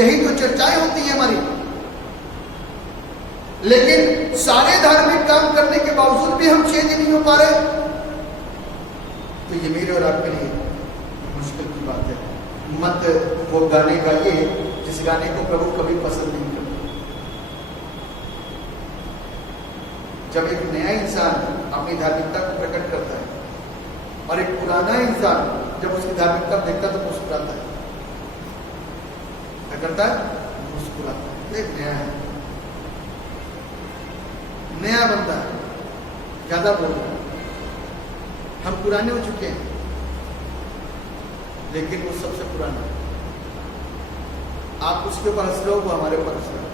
यही तो चर्चाएं होती है हमारी। लेकिन सारे धार्मिक काम करने के बावजूद भी हम चेंज नहीं हो पा रहे, तो ये मेरे और आपके लिए मुश्किल की बात है। मत वो गाने गाइए जिस गाने को प्रभु कभी पसंद नहीं करते। जब एक नया इंसान अपनी धार्मिकता को प्रकट करता है और एक पुराना इंसान जब उसकी धार्मिकता देखता है तो मुस्कुराता है, क्या करता है? मुस्कुराता है। एक नया है, नया बंदा है, ज्यादा बोल रहा है। हम पुराने हो चुके हैं, लेकिन वो सबसे पुराना है। आप उसके ऊपर हंस रहे हो, वो हमारे ऊपर हंस रहे हो।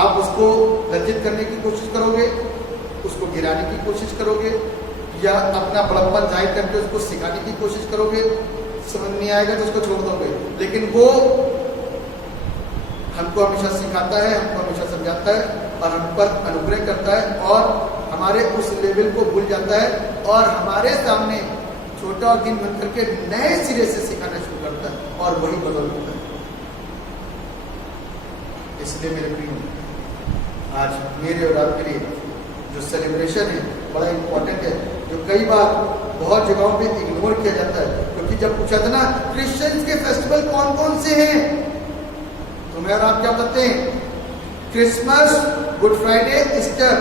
आप उसको लज्जित करने की कोशिश करोगे, उसको गिराने की कोशिश करोगे, या अपना बड़प्पन जाहिर करके उसको सिखाने की कोशिश करोगे। समझ नहीं आएगा तो उसको छोड़ दोगे। लेकिन वो हमको हमेशा सिखाता है, हमको हमेशा समझाता है और हम पर अनुग्रह करता है और हमारे उस लेवल को भूल जाता है और हमारे सामने छोटा और दिन बन करके नए सिरे से सिखाना शुरू करता है और वही बदल होता है। इसलिए मेरे प्रिय, आज मेरे और आपके लिए जो सेलिब्रेशन है बड़ा इंपॉर्टेंट है, जो कई बार बहुत जगहों पे इग्नोर किया जाता है। क्योंकि जब पूछा था ना क्रिश्चियंस के फेस्टिवल कौन कौन से हैं, तो मैं और आप क्या बताते हैं? Christmas, Good Friday, Easter,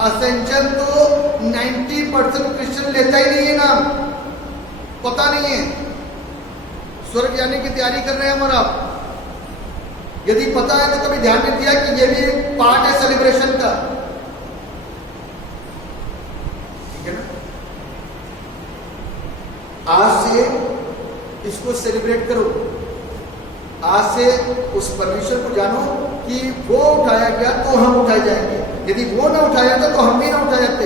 Ascension तो 90% क्रिश्चियन लेता ही नहीं है नाम, पता नहीं है। स्वर्ग जाने की तैयारी कर रहे हैं हम और आप। यदि पता है तो कभी ध्यान नहीं दिया कि ये भी एक पार्ट है सेलिब्रेशन का, ठीक है ना? आज से इसको सेलिब्रेट करो, आज से उस परमेश्वर को जानो कि वो उठाया गया तो हम उठाए जाएंगे, यदि वो ना उठाया जाता तो हम भी ना उठाए जाते।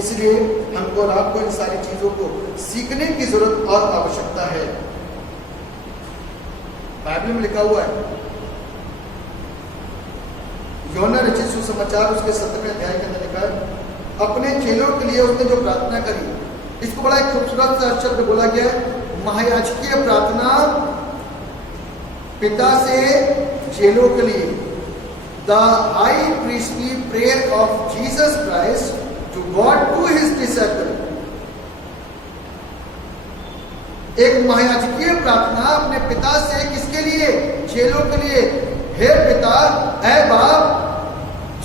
इसलिए हमको और आपको इन सारी चीजों को सीखने की जरूरत और आवश्यकता है। बाइबल में लिखा हुआ है, यूहन्ना रचित सुसमाचार उसके 17वें अध्याय के अंदर लिखा है, अपने चेलों के लिए उसने जो प्रार्थना करी, इसको बड़ा एक खूबसूरत सा शब्द बोला गया है, महायाजकीय प्रार्थना पिता से चेलों के लिए, the high priestly prayer of Jesus Christ to God to his disciple. एक महायाजकीय प्रार्थना अपने पिता से, किसके लिए? चेलों के लिए। हे पिता, ऐ बाप,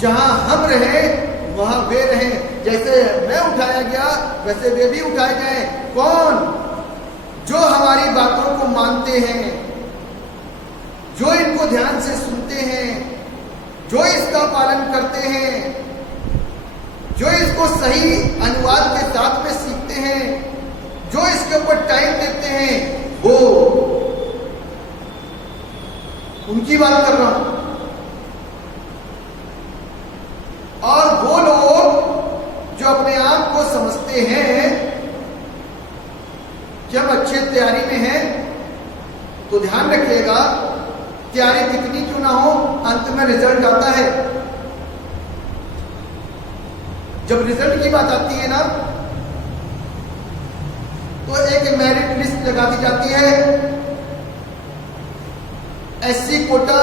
जहां हम रहें वहां वे रहें। जैसे मैं उठाया गया वैसे वे भी उठाए गए। कौन? जो हमारी बातों को मानते हैं, जो इनको ध्यान से सुनते हैं, जो इसका पालन करते हैं, जो इसको सही अनुवाद के साथ में सीखते हैं, जो इसके ऊपर टाइम देते हैं, वो उनकी बात कर रहा हूं। और वो लोग जो अपने आप को समझते हैं कि हम अच्छे तैयारी में हैं, तो ध्यान रखिएगा, तैयारी कितनी क्यों ना हो, अंत में रिजल्ट आता है। जब रिजल्ट की बात आती है ना, तो एक मेरिट लिस्ट लगा दी जाती है। एससी कोटा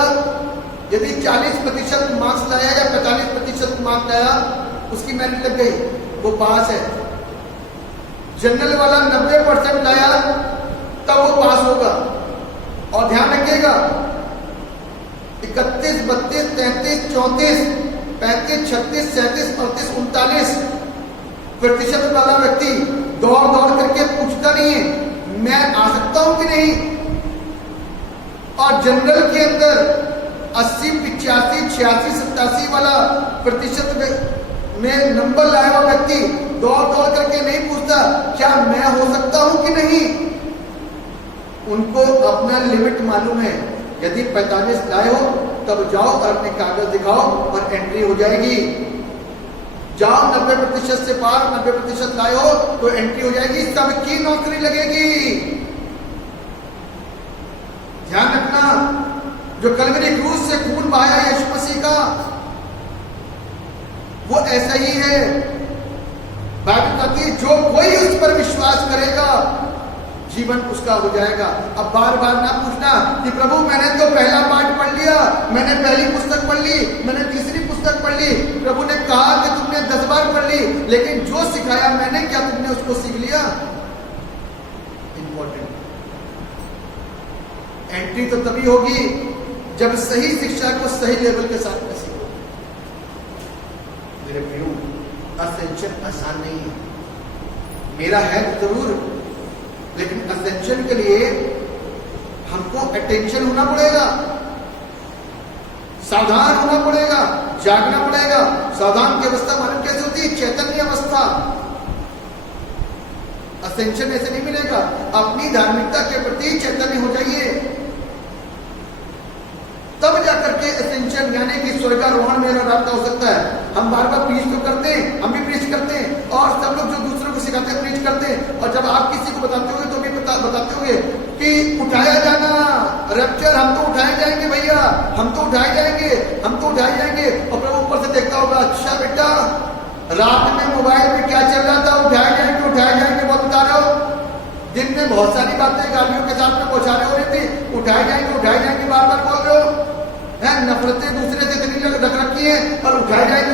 यदि 40% मार्क्स लाया या 45% मार्क्स लाया, उसकी मेरिट लग गई, वो पास है। जनरल वाला 90% लाया, तब वो पास होगा। और ध्यान रखिएगा, 31, 32, 33, 34, 35, 36, 37, 38, 39% वाला व्यक्ति दौड़ दौड़ करके पूछता नहीं है मैं आ सकता हूं कि नहीं। और जनरल के अंदर 80, 85, 86, 87 वाला प्रतिशत में नंबर लाया हुआ व्यक्ति दौड़ दौड़ करके नहीं पूछता क्या मैं हो सकता हूं कि नहीं। उनको अपना लिमिट मालूम है, यदि 45 लाए हो तब जाओ और अपने कागज दिखाओ और एंट्री हो जाएगी। जाओ 90% से पार, 90% लाए हो तो एंट्री हो जाएगी, सबकी नौकरी लगेगी। ध्यान रखना, जो कलवरी क्रूस से खून बहाया यीशु मसीह का, वो ऐसा ही है। बाइबल कहती है जो कोई उस पर विश्वास करेगा जीवन उसका हो जाएगा। अब बार बार ना पूछना कि प्रभु मैंने तो पहला पाठ पढ़ लिया, मैंने पहली पुस्तक पढ़ ली, मैंने तीसरी पुस्तक पढ़ ली, प्रभु ने कहा कि तुमने 10 बार पढ़ ली, लेकिन जो सिखाया मैंने क्या तुमने उसको सीख लिया? इंपॉर्टेंट एंट्री तो तभी होगी जब सही शिक्षा को सही लेवल के साथ में सीखो। मेरे प्रियो, असेंशन आसान नहीं है, मेरा है जरूर, लेकिन असेंशन के लिए हमको अटेंशन होना पड़ेगा, सावधान होना पड़ेगा, जागना पड़ेगा। सावधान की अवस्था मालूम कैसे होती है? चैतन्य अवस्था। असेंशन ऐसे नहीं मिलेगा। अपनी धार्मिकता के प्रति चैतन्य हो जाइए, तब जाकर के असेंशन यानी कि स्वर्गारोहण मेरा रास्ता हो सकता है। हम बार बार प्रीच तो करते हैं, हम भी प्रीच करते हैं, और सब लोग जो दूसरों को सिखाते हैं प्रीच करते हैं, और जब आप किसी को बताते होंगे तो भी बताते होंगे कि उठाया जाना, रैप्चर, हम तो उठाए जाएंगे भैया, हम तो उठाए जाएंगे, हम तो उठाए जाएंगे। और प्रभु ऊपर से देखता होगा, अच्छा बेटा रात में मोबाइल में क्या चल रहा था, उठाए जाएंगे बहुत बता रहे हो, दिन में बहुत सारी बातें गालियों के साथ में पहुंचा रहे हो रही थी, उठाए जाएंगे बार बार बोल रहे हो, है नफरतें दूसरे से इतनी रख रखी है, और उठाए जाएंगे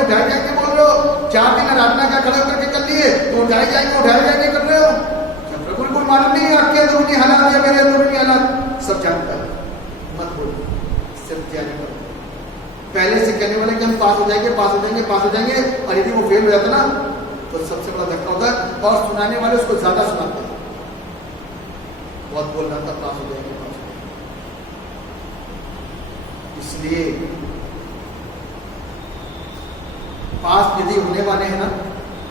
बोल रहे हो। 4 दिन आराधना का खड़े करके कर लिए तो उठाए जाएंगे कर रहे हो। प्रभु को मालूम नहीं है आपके अंदरूनी हालात या मेरे अंदरूनी हालात, सब जानता है। मत बोलो, सिर्फ तैयारी करो। पहले से कहने वाले कि हम पास हो जाएंगे, और यदि वो फेल हो जाता ना तो सबसे बड़ा धक्का होता है, और सुनाने वाले उसको ज्यादा सुनाते हैं। बहुत बोल रहा था पास हो जाएंगे। इसलिए पास यदि होने वाले हैं ना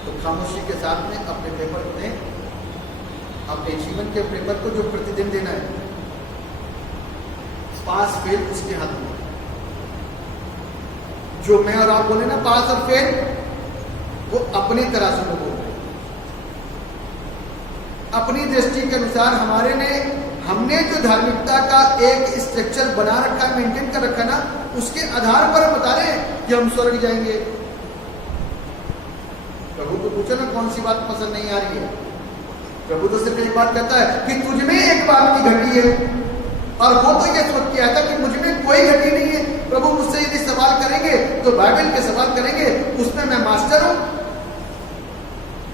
तो खामोशी के साथ में अपने पेपर को दें, अपने जीवन के पेपर को जो प्रतिदिन देना है। पास फेल उसके हाथ में, जो मैं और आप बोले ना पास और फेल, वो अपनी तराजू में बोल रहे, अपनी दृष्टि के अनुसार हमने जो धार्मिकता का एक स्ट्रक्चर बना रखा है, मेंटेन कर रखा ना, उसके आधार पर हम बता रहे हैं कि हम स्वर्ग जाएंगे। प्रभु को पूछो ना कौन सी बात पसंद नहीं आ रही है। प्रभु तो सिर्फ एक बात कहता है कि तुझ में एक बात की घटी है, और वो तो ये सोच के आता कि मुझ में कोई घटी नहीं है। प्रभु मुझसे यदि सवाल करेंगे तो बाइबल के सवाल करेंगे, उसमें मैं मास्टर हूं,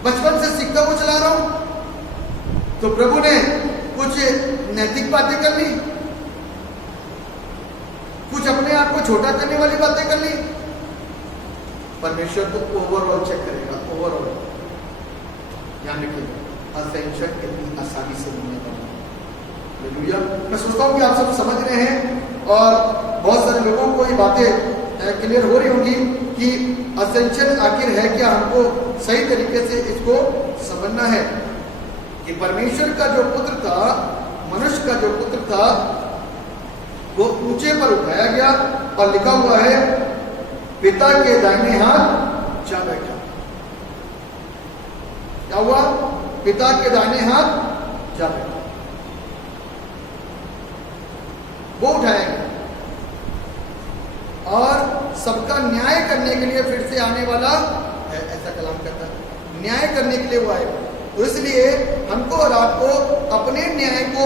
बचपन से सीखता हुआ चला रहा हूं। तो प्रभु ने कुछ नैतिक बातें कर ली, कुछ अपने आप को छोटा करने वाली बातें कर ली। परमेश्वर तो ओवरऑल चेक करेगा, ओवरऑल। ध्यान रखिएगा, असेंशन इतनी आसानी से नहीं होता। मैं सोचता हूं कि आप सब समझ रहे हैं, और बहुत सारे लोगों को ये बातें क्लियर हो रही होंगी कि असेंशन आखिर है क्या। हमको सही तरीके से इसको समझना है कि परमेश्वर का जो पुत्र था, मनुष्य का जो पुत्र था, वो ऊंचे पर उठाया गया, और लिखा हुआ है पिता के दाहिने हाथ जा बैठा। क्या हुआ? पिता के दाहिने हाथ जा बैठा, वो उठाया गया, और सबका न्याय करने के लिए फिर से आने वाला है, ऐसा कलाम कहता है। न्याय करने के लिए वो आएगा। तो इसलिए हमको और आपको अपने न्याय को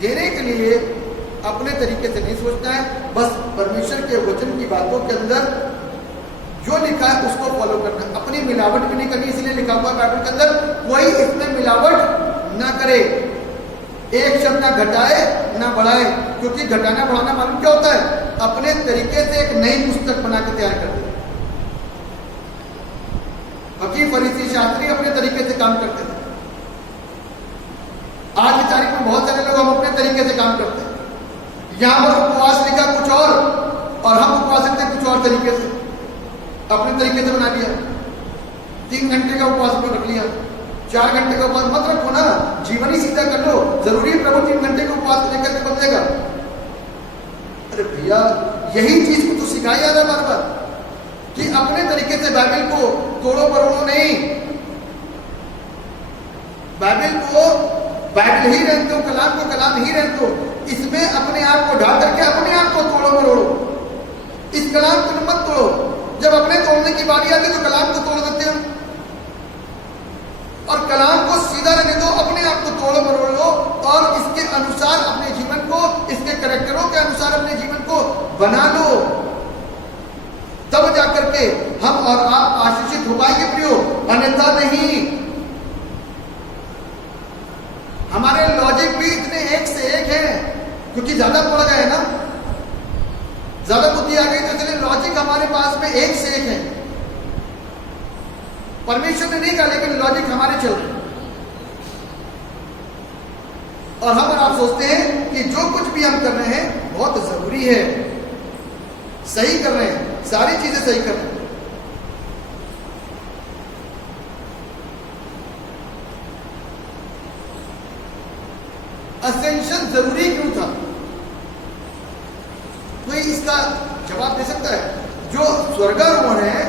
देने के लिए अपने तरीके से नहीं सोचना है, बस परमेश्वर के वचन की बातों के अंदर जो लिखा है उसको फॉलो करना है। अपनी मिलावट भी नहीं करनी, इसलिए लिखा हुआ बाइबल के अंदर कोई इसमें मिलावट ना करे, एक शब्द ना घटाए ना बढ़ाए, क्योंकि घटाना बढ़ाना मालूम क्या होता है? अपने तरीके से एक नई पुस्तक बना के तैयार कर दे। फकीर फरीसी शास्त्री अपने तरीके से काम करते थे। आज की तारीख में बहुत सारे लोग हम अपने तरीके से काम करते हैं। यहां पर उपवास लिखा कुछ और हम उपवास रखते हैं कुछ और तरीके से, अपने तरीके से बना लिया। 3 घंटे का उपवास को रख लिया, 4 घंटे का उपवास मत रखो ना, जीवन ही सीधा कर लो। जरूरी है प्रभु 3 घंटे का उपवास लेकर के बदलेगा? अरे भैया, यही चीज को तो सिखाया जा रहा है बार बार कि अपने तरीके से बाइबल को तोड़ो मरोड़ो नहीं, बाइबल को बाइबल ही रहने दो, कलाम को कलाम ही रहने दो। इसमें अपने आप को ढाल करके अपने आप को तोड़ो मरोड़ो। इस कलाम को मत तोड़ो। जब अपने तोड़ने की बारी आती तो कलाम को तोड़ देते हैं, और कलाम को सीधा रहने दो, अपने आप को तोड़ो मरोड़ लो और इसके अनुसार अपने जीवन को, इसके कैरेक्टरों के अनुसार अपने जीवन को बना लो। तब जाकर के हम और आप आशीषित हो पाएंगे प्रियो, अन्यथा नहीं। हमारे लॉजिक भी इतने एक से एक हैं, क्योंकि ज्यादा पड़ गए ना, ज्यादा बुद्धि आ गई, तो इसलिए लॉजिक हमारे पास में एक से एक है। परमेश्वर ने नहीं कहा, लेकिन लॉजिक हमारे चल रहे, और हम और आप सोचते हैं कि जो कुछ भी हम कर रहे हैं बहुत जरूरी है, सही कर रहे हैं, सारी चीजें सही कर रहे हैं। असेंशन जरूरी क्यों था? कोई इसका जवाब दे सकता है? जो स्वर्गारोहण है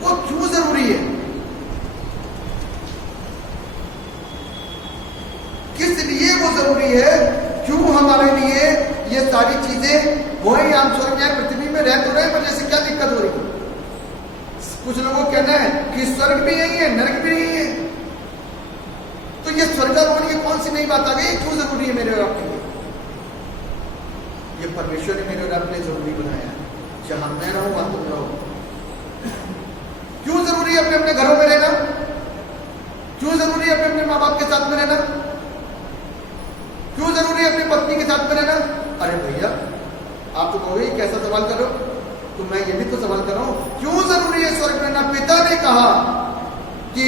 वो क्यों जरूरी है? किस लिए वो जरूरी है? क्यों हमारे लिए ये सारी चीजें हो रही? हम स्वर्ग में पृथ्वी में रह तो रहे, पर जैसे क्या दिक्कत हो रही है? कुछ लोगों को कहना है कि स्वर्ग भी यही है, नरक भी यही है। तो ये स्वर्गारोहण की कौन सी नई बात आ गई? क्यों जरूरी है मेरे और आपके लिए? ये परमेश्वर ने मेरे और आपके लिए जरूरी बनाया है। जहां मैं रहूं वहां तुम रहो। क्यों जरूरी है अपने अपने घरों में रहना? क्यों जरूरी है अपने अपने माँ बाप के साथ में रहना? क्यों जरूरी है अपनी पत्नी के साथ में रहना? अरे भैया, आप तो कहोगे कैसा सवाल कर रहे हो? तो मैं ये भी तो सवाल कर रहा हूं, क्यों जरूरी है स्वर्ग में रहना? पिता ने कहा कि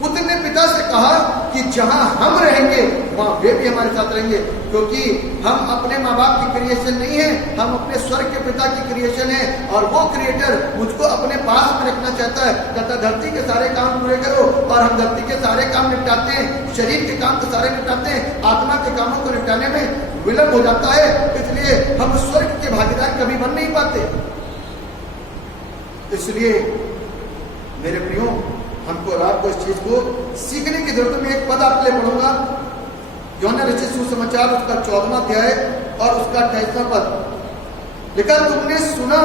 पुत्र ने पिता से कहा कि जहां हम रहेंगे वहां वे भी हमारे साथ रहेंगे, क्योंकि हम अपने माँ बाप की क्रिएशन नहीं है, हम अपने स्वर्ग के पिता की क्रिएशन है। और वो क्रिएटर मुझको अपने पास में रखना चाहता है। कहता धरती के सारे काम पूरे करो, और हम धरती के सारे काम निपटाते हैं, शरीर के काम तो सारे निपटाते हैं, आत्मा के कामों को निपटाने में विलंब हो जाता है। इसलिए हम स्वर्ग के भागीदार कभी बन नहीं पाते। इसलिए मेरे प्रियो, हमको और आपको इस चीज को सीखने की जरूरत है। एक पद आपके लिए पढ़ूंगा, यूहन्ना रचित सुसमाचार उसका 14वां अध्याय और उसका 28वां पद। लिखा, तुमने सुना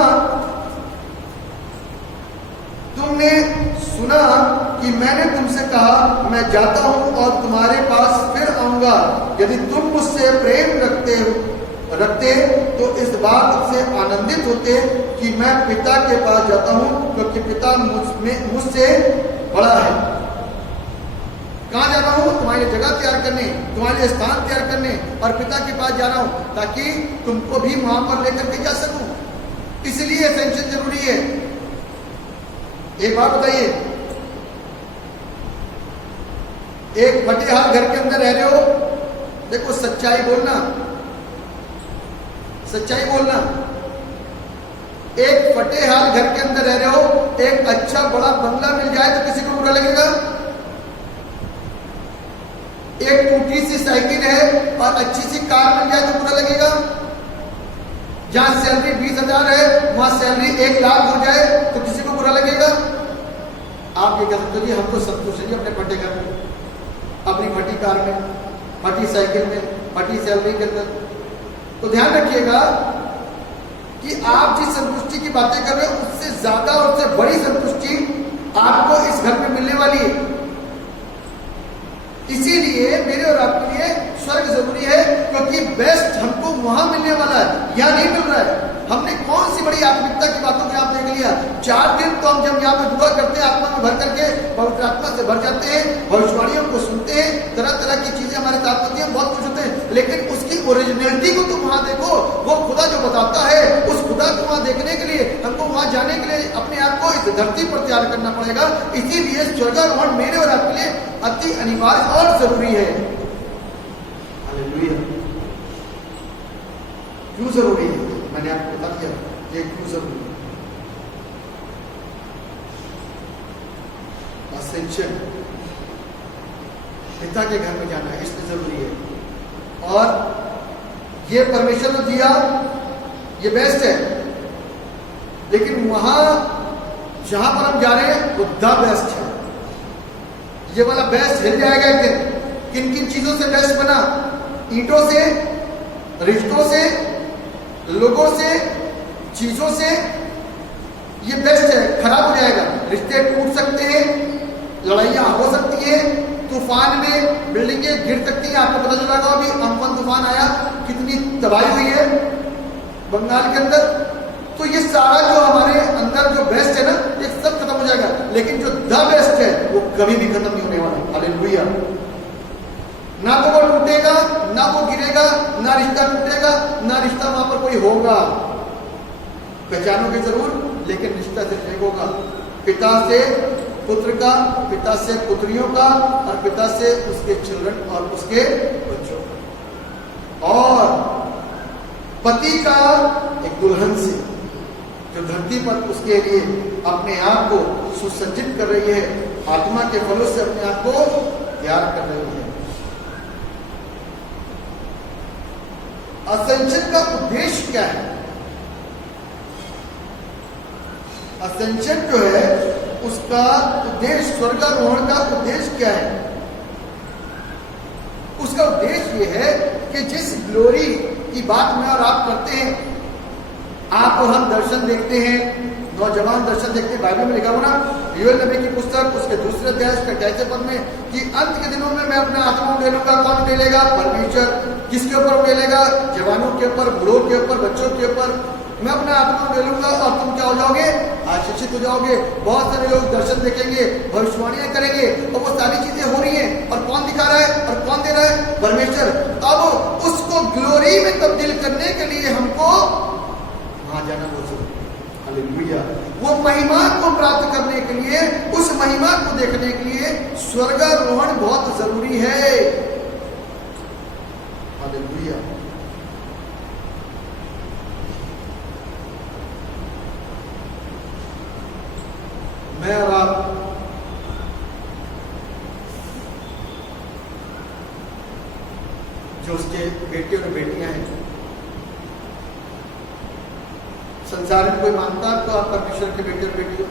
कि मैंने तुमसे कहा, मैं जाता हूं और तुम्हारे पास फिर आऊंगा। यदि तुम मुझसे प्रेम रखते तो इस बात से आनंदित होते कि मैं पिता के पास जाता हूं, क्योंकि पिता मुझसे बड़ा है। कहां जा रहा हूं? तुम्हारे लिए जगह तैयार करने, तुम्हारे लिए स्थान तैयार करने, और पिता के पास जा रहा हूं ताकि तुमको भी वहां पर लेकर के जा सकूं। इसलिए असेंशन जरूरी है। एक बात बताइए, एक फटेहाल घर के अंदर रह रहे हो, देखो सच्चाई बोलना, सच्चाई बोलना। एक फटेहाल घर के अंदर रह रहे हो, एक अच्छा बड़ा बंगला मिल जाए तो किसी को बुरा लगेगा? एक टूटी सी साइकिल है और अच्छी सी कार मिल जाए तो बुरा लगेगा? जहां सैलरी 20,000 है वहां सैलरी 1 लाख हो जाए तो किसी को बुरा लगेगा? आप ये कह सकते हो हम तो संतुष्ट हैं अपने फटे घर में, अपनी फटी कार में, फटी साइकिल में, फटी सैलरी के अंदर। तो ध्यान रखिएगा कि आप जिस संतुष्टि की बातें कर रहे हो उससे ज्यादा और उससे बड़ी संतुष्टि आपको इस घर में मिलने वाली है। इसीलिए मेरे और आपके लिए स्वर्ग जरूरी है, क्योंकि बेस्ट हमको वहां मिलने वाला है, यहां नहीं मिल रहा है। हमने कौन सी बड़ी आत्मिकता की बातों की आप देख लिया। 4 दिन तो हम जब यहाँ पे दुआ करते हैं, आत्मा में भर करके पवित्र आत्मा से भर जाते हैं, भविष्यवाणियों को सुनते हैं, तरह तरह की चीजें हमारे साथ होती हैं, बहुत कुछ होते हैं, लेकिन उसकी ओरिजिनलिटी को तुम वहां देखो। वो खुदा जो बताता है, उस खुदा को वहां देखने के लिए हमको वहां जाने के लिए अपने आप को इस धरती पर तैयार करना पड़ेगा। इसीलिए स्वर्गारोहण मेरे और आपके लिए अति अनिवार्य और जरूरी है। हालेलुया। क्यों जरूरी है? मैंने आपको बता दिया ये क्यों जरूरी है। असेंशन, पिता के घर में जाना इसलिए जरूरी है। और ये परमेश्वर ने दिया, ये बेस्ट है, लेकिन वहां जहां पर हम जा रहे हैं वो द बेस्ट है। ये वाला बेस्ट हिल जाएगा एक दिन। किन किन चीजों से बेस्ट बना? ईंटों से रिश्तों से, लोगों से, चीजों से ये बेस्ट है। खराब हो जाएगा, रिश्ते टूट सकते हैं, लड़ाइयां हो सकती है, तूफान में बिल्डिंगें गिर सकती हैं। आपको पता चला होगा अभी अम्फन तूफान आया, कितनी तबाही हुई है बंगाल के अंदर। तो ये सारा जो हमारे अंदर जो बेस्ट है ना, ये सब खत्म हो जाएगा, लेकिन जो द बेस्ट है वो कभी भी खत्म नहीं होने वाला। हालेलुया। ना तो वो टूटेगा, ना वो गिरेगा, ना रिश्ता टूटेगा, ना रिश्ता वहां पर कोई होगा। पहचानोगे जरूर, लेकिन रिश्ता सिर्फ एक होगा, पिता से पुत्र का, पिता से पुत्रियों का, और पिता से उसके चिल्ड्रन और उसके बच्चों का, और पति का एक दुल्हन से जो धरती पर उसके लिए अपने आप को सुसज्जित कर रही है, आत्मा के फलों से अपने आप को तैयार कर रही है। असेंशन का उद्देश्य क्या है? असेंशन जो है उसका उद्देश्य, स्वर्गारोहण का उद्देश्य क्या है? उसका उद्देश्य यह है कि जिस ग्लोरी की बात में और आप करते हैं, आप और हम दर्शन देखते हैं, नौजवान दर्शन देखते हैं। बाइबल में लिखा हुआ ना, योएल नबी की पुस्तक उसके 2 अध्याय उसके 28 पद में कि अंत के दिनों में मैं अपना आत्मा उड़ेलूंगा। कौन उड़ेलेगा? परमेश्वर। किसके ऊपर उड़ेलेगा? जवानों के ऊपर, बूढ़ों के ऊपर, बच्चों के ऊपर। मैं अपना आत्मा उड़ेलूंगा और तुम क्या हो जाओगे? आशीषित हो जाओगे। बहुत सारे लोग दर्शन देखेंगे, भविष्यवाणियां करेंगे, और वो सारी चीजें हो रही हैं, और कौन दिखा रहा है और कौन दे रहा है? परमेश्वर। अब उसको ग्लोरी में तब्दील करने के लिए हमको वहां जाना बहुत जरूरी है। हालेलुया। वो महिमा को प्राप्त करने के लिए, उस महिमा को देखने के लिए स्वर्गारोहण बहुत जरूरी है। हालेलुया। मैं और आप जो उसके बेटे और बेटियां हैं, संसार में कोई मानता है तो आप परमेश्वर के बेटे और बेटी हो?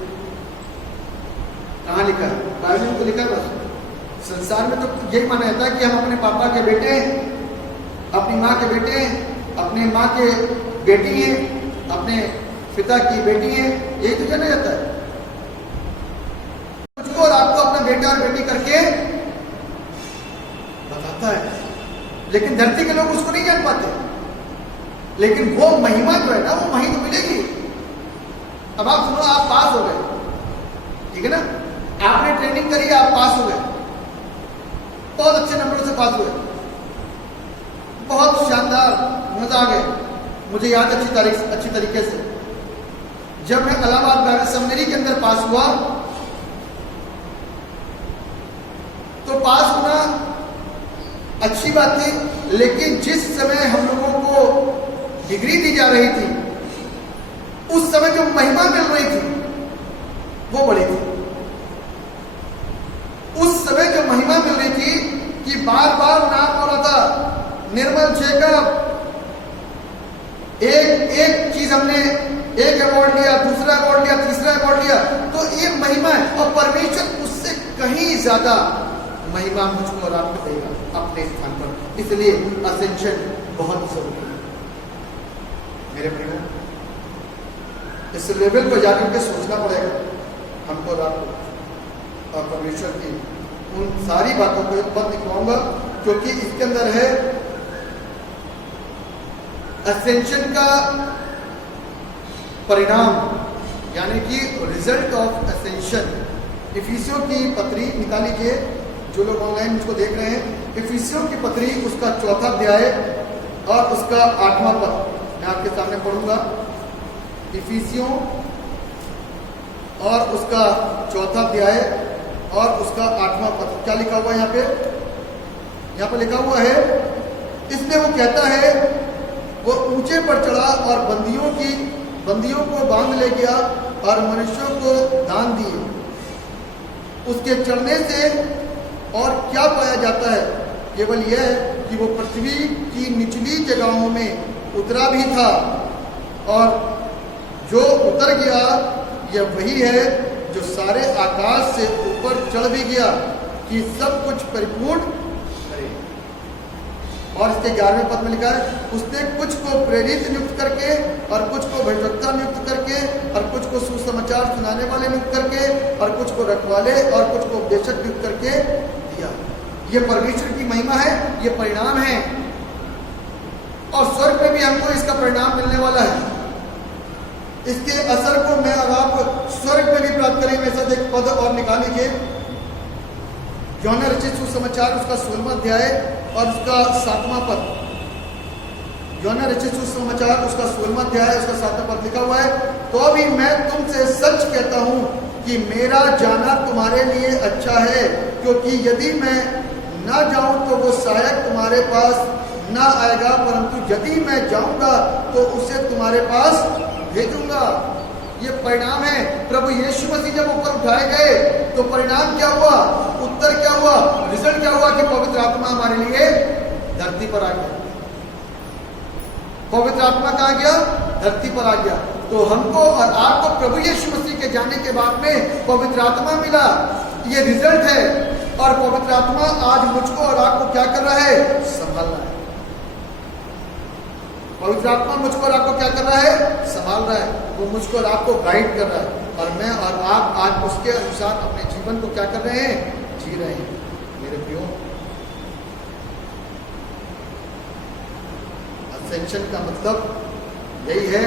कहाँ लिखा है? बाइबल में तो लिखा है बस। संसार में तो यही माना जाता है कि हम अपने पापा के बेटे हैं, अपनी माँ के बेटे हैं, अपने माँ के बेटी हैं, अपने पिता की बेटी हैं, यही तो जाना जाता है। मुझको और आपको अपना बेटा और बेटी करके बताता है, लेकिन धरती के लोग उसको नहीं जान पाते। लेकिन वो महिमा जो है ना, वो वहीं तो मिलेगी। अब आप सुनो, आप पास हो गए, ठीक है ना, आपने ट्रेनिंग करी, आप पास हो गए, बहुत अच्छे नंबरों से पास हुए, बहुत शानदार, मजा आ गया। मुझे याद अच्छी तरीके से जब मैं इलाहाबाद बैरक सेमिनरी के अंदर पास हुआ, तो पास होना अच्छी बात थी, लेकिन जिस समय हम लोगों को डिग्री दी जा रही थी, उस समय जो महिमा मिल रही थी वो बड़ी थी। उस समय जो महिमा मिल रही थी कि बार बार नाम हो रहा था, निर्मल जेकब, एक चीज हमने, एक अवार्ड लिया, दूसरा अवार्ड लिया, तीसरा अवार्ड लिया, तो ये महिमा है। और परमेश्वर उससे कहीं ज्यादा महिमा मुझको और आपको देगा अपने स्थान पर। इसलिए असेंशन बहुत जरूरी है मेरे प्रियो। इस लेवल पर जाकर के सोचना पड़ेगा हमको और आपको, और परमेश्वर की उन सारी बातों को एक बात दिखाऊंगा, क्योंकि इसके अंदर है असेंशन का परिणाम, यानी कि रिजल्ट ऑफ असेंशन। इफिसियों की पत्री निकाल लीजिए, जो लोग ऑनलाइन मुझको देख रहे हैं। इफिसियों की पत्री उसका 4वां अध्याय और उसका 8वां पद मैं आपके सामने पढ़ूंगा। इफिसियों और उसका 4वां अध्याय और उसका 8वां पद। क्या लिखा हुआ है यहाँ पे? यहाँ पे लिखा हुआ है, इसमें वो कहता है, वो ऊंचे पर चढ़ा और बंदियों को बांध ले गया और मनुष्यों को दान दिए। उसके चढ़ने से और क्या पाया जाता है? केवल यह कि वो पृथ्वी की निचली जगहों में उतरा भी था, और जो उतर गया यह वही है जो सारे आकाश से ऊपर चढ़ भी गया कि सब कुछ परिपूर्ण करे। और इसके 11वें पद में लिखा है, उसने कुछ को प्रेरित नियुक्त करके और कुछ को भविष्यवक्ता नियुक्त करके और कुछ को सुसमाचार सुनाने वाले नियुक्त करके और कुछ को रखवाले और कुछ को उपदेशक नियुक्त करके दिया। ये परमेश्वर की महिमा है, ये परिणाम है, और स्वर्ग में भी हमको इसका परिणाम मिलने वाला है। इसके असर को मैं और आप स्वर्ग में भी प्राप्त करेंगे। ऐसा एक पद और निकाल लीजिए, यूहन्ना रचित सुसमाचार उसका 16वां अध्याय और उसका 7वां पद। यूहन्ना रचित सुसमाचार उसका 16वां अध्याय उसका 7वां पद लिखा हुआ है, तो अभी मैं तुमसे सच कहता हूं कि मेरा जाना तुम्हारे लिए अच्छा है, क्योंकि यदि मैं न जाऊं तो वो सहायक तुम्हारे पास न आएगा, परंतु यदि मैं जाऊंगा तो उसे तुम्हारे पास भेजूंगा। ये परिणाम है। प्रभु यीशु मसीह जब ऊपर उठाए गए तो परिणाम क्या हुआ, उत्तर क्या हुआ, रिजल्ट क्या हुआ कि पवित्र आत्मा हमारे लिए धरती पर आ गया। पवित्र आत्मा कहाँ गया, धरती पर आ गया। तो हमको और आपको प्रभु यीशु मसीह के जाने के बाद में पवित्र आत्मा मिला, ये रिजल्ट है। और पवित्र आत्मा आज मुझको और आपको क्या कर रहा है, संभाल रहा है। पवित्र आत्मा मुझको और आपको क्या कर रहा है, संभाल रहा है। वो मुझको और आपको गाइड कर रहा है, और मैं और आप आज उसके अनुसार अपने जीवन को क्या कर रहे हैं, जी रहे हैं। मेरे प्रियो, असेंशन का मतलब यही है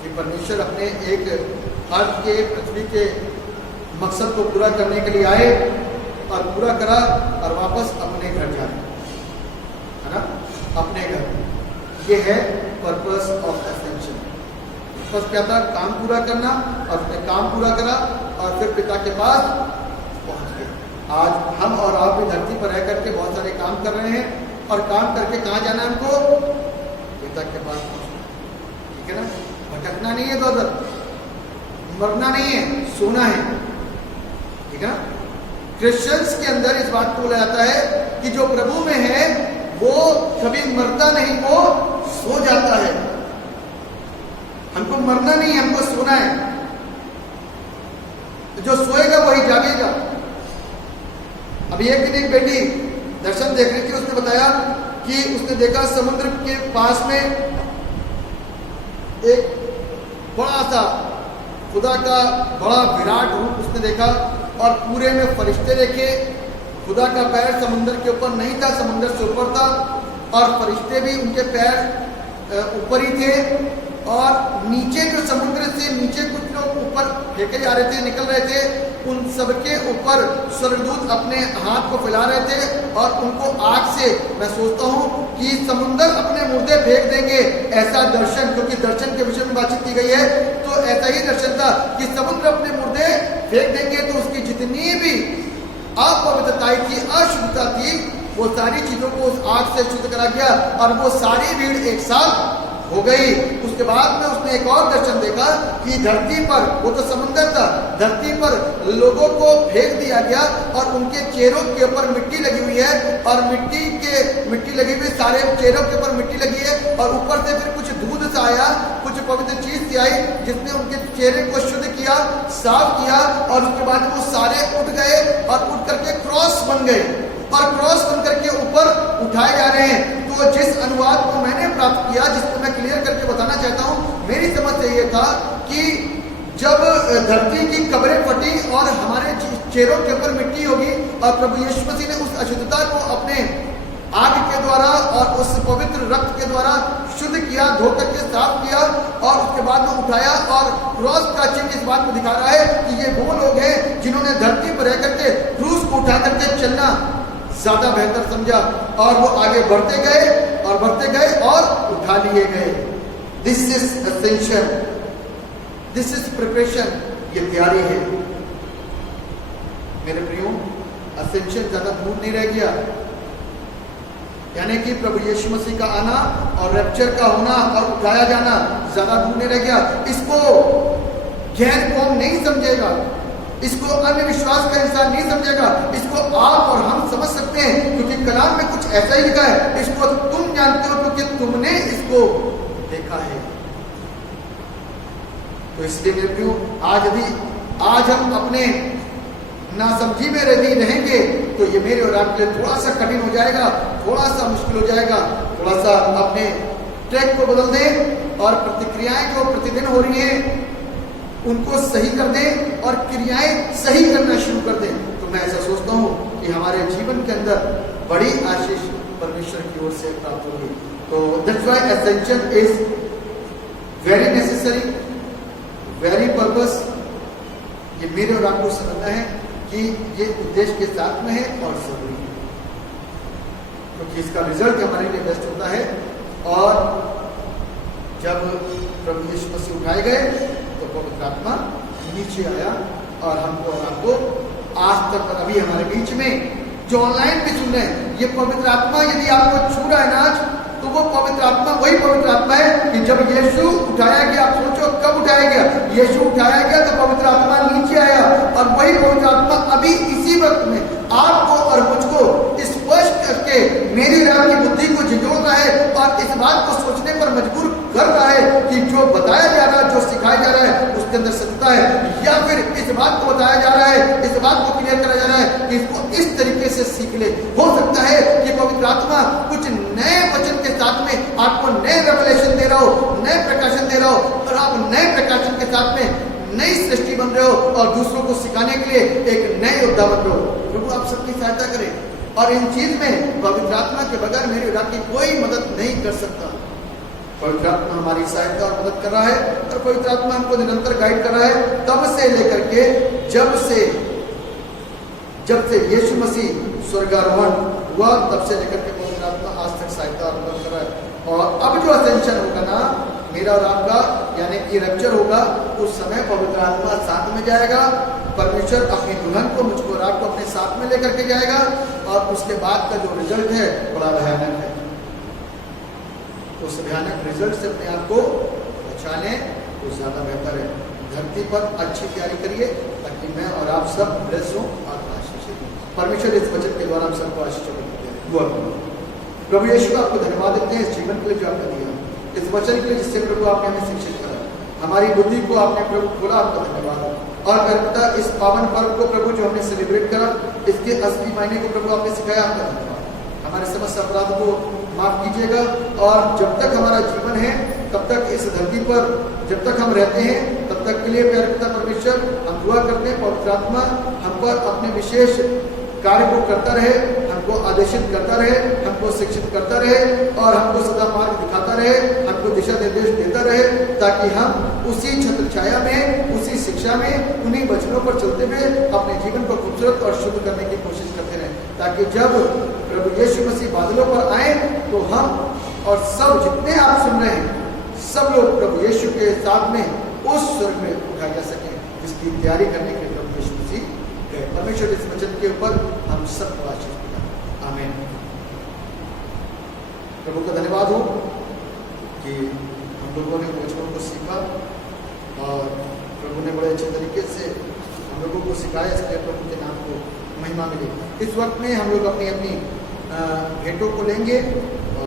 कि परमेश्वर अपने एक अर्थ के पृथ्वी के मकसद को पूरा करने के लिए आए और पूरा करा और वापस अपने घर जाए, है ना, अपने घर। ये है पर्पस ऑफ असेंशन। पर्पस क्या था, काम पूरा करना, और उसने काम पूरा करा और फिर पिता के पास पहुंच गए। आज हम और आप भी धरती पर रह करके बहुत सारे काम कर रहे हैं, और काम करके कहाँ जाना है हमको, पिता के पास पहुंचना, ठीक है ना। भटकना नहीं है, तो उधर मरना नहीं है, सोना है, ठीक है ना। क्रिश्चियंस के अंदर इस बात को बोला जाता है कि जो प्रभु में है वो कभी मरता नहीं, वो सो जाता है। हमको मरना नहीं, हमको सोना है। तो जो सोएगा वही जागेगा। अभी एक दिन एक बेटी दर्शन देख रही थी, उसने बताया कि उसने देखा समुद्र के पास में एक बड़ा सा खुदा का बड़ा विराट रूप उसने देखा, और पूरे में फरिश्ते देखे। खुदा का पैर समुद्र के ऊपर नहीं था, समुद्र से ऊपर था, और फरिश्ते भी उनके पैर ऊपर ही थे। और नीचे जो समुद्र से नीचे कुछ लोग ऊपर फेंके जा रहे थे, निकल रहे थे, उन सबके ऊपर स्वर्गदूत अपने हाथ को फैला रहे थे, और उनको आग से, मैं सोचता हूँ कि समुद्र अपने मुर्दे फेंक देंगे, ऐसा दर्शन, क्योंकि दर्शन के विषय में बातचीत की गई है, तो ऐसा ही दर्शन था कि समुद्र अपने मुर्दे फेंक देंगे, तो उसकी जितनी भी अपवित्रता थी, अशुद्धता थी, वो सारी चीजों को उस आग से शुद्ध करा गया, और वो सारी भीड़ एक साथ हो गई। उसके बाद में उसने एक और दर्शन देखा कि धरती पर, वो तो समुद्र था, धरती पर लोगों को फेंक दिया गया, और उनके चेहरों के ऊपर मिट्टी लगी हुई है, और मिट्टी लगी हुई, सारे चेहरों के ऊपर मिट्टी लगी है, और ऊपर से फिर कुछ दूध सा आया, कुछ पवित्र चीज सी आई, जिसने उनके चेहरे को शुद्ध किया, साफ किया, और उसके बाद वो सारे उठ गए, और उठ करके क्रॉस बन गए, और क्रॉस बन करके ऊपर उठाए जा रहे हैं। तो जिस अनुवाद को मैंने प्राप्त किया, जिसको मैं क्लियर करके बताना चाहता हूँ, मेरी समझ से ये था कि जब धरती की कब्रें फटी और हमारे चेहरों के ऊपर मिट्टी होगी, और प्रभु यीशु मसीह ने उस अशुद्धता को अपने आग के द्वारा और उस पवित्र रक्त के द्वारा शुद्ध किया, धो करके साफ किया, और उसके बाद में उठाया, और क्रॉस का चिन्ह इस बात को दिखा रहा है कि ये वो लोग हैं जिन्होंने धरती पर रह करके क्रूस को उठा करके चलना ज्यादा बेहतर समझा, और वो आगे बढ़ते गए और बढ़ते गए और उठा लिए गए। This is Ascension, this is preparation, ये तैयारी है। मेरे प्रियो, असेंशन ज्यादा दूर नहीं रह गया, यानी कि प्रभु यीशु मसीह का आना और रैप्चर का होना और उठाया जाना ज्यादा दूर नहीं रह गया। इसको गैर कौम नहीं समझेगा, इसको अन्य विश्वास का इंसान नहीं समझेगा, इसको आप और हम समझ सकते हैं, क्योंकि कलाम में कुछ ऐसा ही लिखा है, इसको तुम जानते हो क्योंकि तुमने इसको देखा है। तो इसलिए मेरे प्रियो, आज हम अपने नासमझी में यदि रहेंगे तो ये मेरे और आपके लिए थोड़ा सा कठिन हो जाएगा, थोड़ा सा मुश्किल हो जाएगा। थोड़ा सा अपने ट्रैक को बदल दें और प्रतिक्रियाएं जो प्रतिदिन हो रही हैं उनको सही कर दें और क्रियाएं सही करना शुरू कर दें। तो मैं ऐसा सोचता हूं कि हमारे जीवन के अंदर बड़ी आशीष परमेश्वर की ओर से प्राप्त होगी। तो that's why essential is very necessary, very purpose. ये मेरे और आपको समझना है कि ये उद्देश्य के साथ में है और जरूरी है, क्योंकि इसका रिजल्ट हमारे लिए बेस्ट होता है। और जब प्रभु यीशु मसीह उठाए गए तो पवित्र आत्मा नीचे आया और हमको और आपको आज तक अभी हमारे बीच में जो ऑनलाइन भी सुन रहे हैं, ये पवित्र आत्मा यदि आपको छू रहा है ना आज, तो वो पवित्र आत्मा वही पवित्र आत्मा है कि जब यीशु उठाया गया, आप सोचो कब उठाया गया, यीशु उठाया गया तो पवित्र आत्मा नीचे आया और वही पवित्र आत्मा अभी इसी वक्त में आपको और मुझको स्पष्ट करके मेरी आपकी बुद्धि को झिझोड़ रहा है और इस बात को सोचने पर मजबूर कर रहा है कि जो बताया जा रहा है, जो सिखाया जा रहा है उसके अंदर सत्यता है, या फिर इस बात को बताया जा रहा है, इस बात को क्लियर करा जा रहा है कि इसको इस तरीके से सीख ले। हो सकता है कि पवित्र आत्मा कुछ नए वचन के साथ में आपको नए रेवलेशन दे रहा हो, नए प्रकाशन दे रहा हो और आप नए प्रकाशन के साथ में नई सृष्टि बन रहे हो और दूसरों को सिखाने के लिए एक नए योद्धा बन रहे हो। प्रभु आप सबकी सहायता करें और इन चीज में पवित्र आत्मा के बगैर मेरी और आपकी कोई मदद नहीं कर सकता। पवित्र आत्मा हमारी सहायता और मदद कर रहा है और पवित्र आत्मा हमको निरंतर गाइड कर रहा है, तब से लेकर के जब से यीशु मसीह स्वर्गारोहण हुआ तब से लेकर के पवित्र आत्मा आज तक सहायता और मदद कर रहा है। और अब जो असेंशन होगा ना मेरा और आपका, यानी कि रप्चर होगा, उस समय पवित्र आत्मा साथ में जाएगा, परमेश्वर अपनी दुल्हन को मुझको और आपको अपने साथ में लेकर के जाएगा और उसके बाद का जो रिजल्ट है बड़ा भयानक है। उस भयानक रिजल्ट से अपने आप को बचा लें तो ज्यादा बेहतर है। धरती पर अच्छी तैयारी करिए ताकि मैं और आप सब ब्लेस हों और आशीषित हों। परमेश्वर इस वचन के द्वारा हम सबको आशीष दुआ करें। प्रभु यीशु आपको धन्यवाद देते हैं इस जीवन के लिए जो आपने दिया, इस वचन के लिए जिससे प्रभु आपने हमें शिक्षित करा, हमारी बुद्धि को आपने प्रभु खोला, आपका धन्यवाद। और करता इस पावन पर्व को प्रभु जो हमने सेलिब्रेट करा, इसके असली मायने को प्रभु आपने सिखाया, आपका धन्यवाद। हमारे समस्त अपराध को माफ कीजिएगा और जब तक हमारा जीवन है तब तक इस धरती पर जब तक हम रहते हैं तब तक के लिए प्यारे पिता परमेश्वर हम दुआ करते हैं पवित्र आत्मा हम पर अपने विशेष कार्य को करता रहे, हमको आदेशित करता रहे, हमको शिक्षित करता रहे और हमको सदा मार्ग दिखाता रहे, हमको दिशा निर्देश देता रहे, ताकि हम उसी छत्र छाया में, उसी शिक्षा में, उन्हीं वचनों पर चलते हुए अपने जीवन को खूबसूरत और शुद्ध करने की कोशिश करते रहें, ताकि जब प्रभु यीशु मसीह बादलों पर आए तो हम और सब जितने आप सुन रहे हैं सब लोग प्रभु यीशु के साथ में उस स्वर्ग में उठाए जा सके, जिसकी तैयारी करने के लिए प्रभु यीशु मसीह गए। परमेश्वर इस वचन के ऊपर हम सबको आशीष दें। आमीन। प्रभु का धन्यवाद हो कि हम लोगों ने वचनों को सीखा और प्रभु ने बड़े अच्छे तरीके से हम लोगों को सिखाया, इसलिए प्रभु के नाम को महिमा मिले। इस वक्त में हम लोग अपनी अपनी भेंटों को लेंगे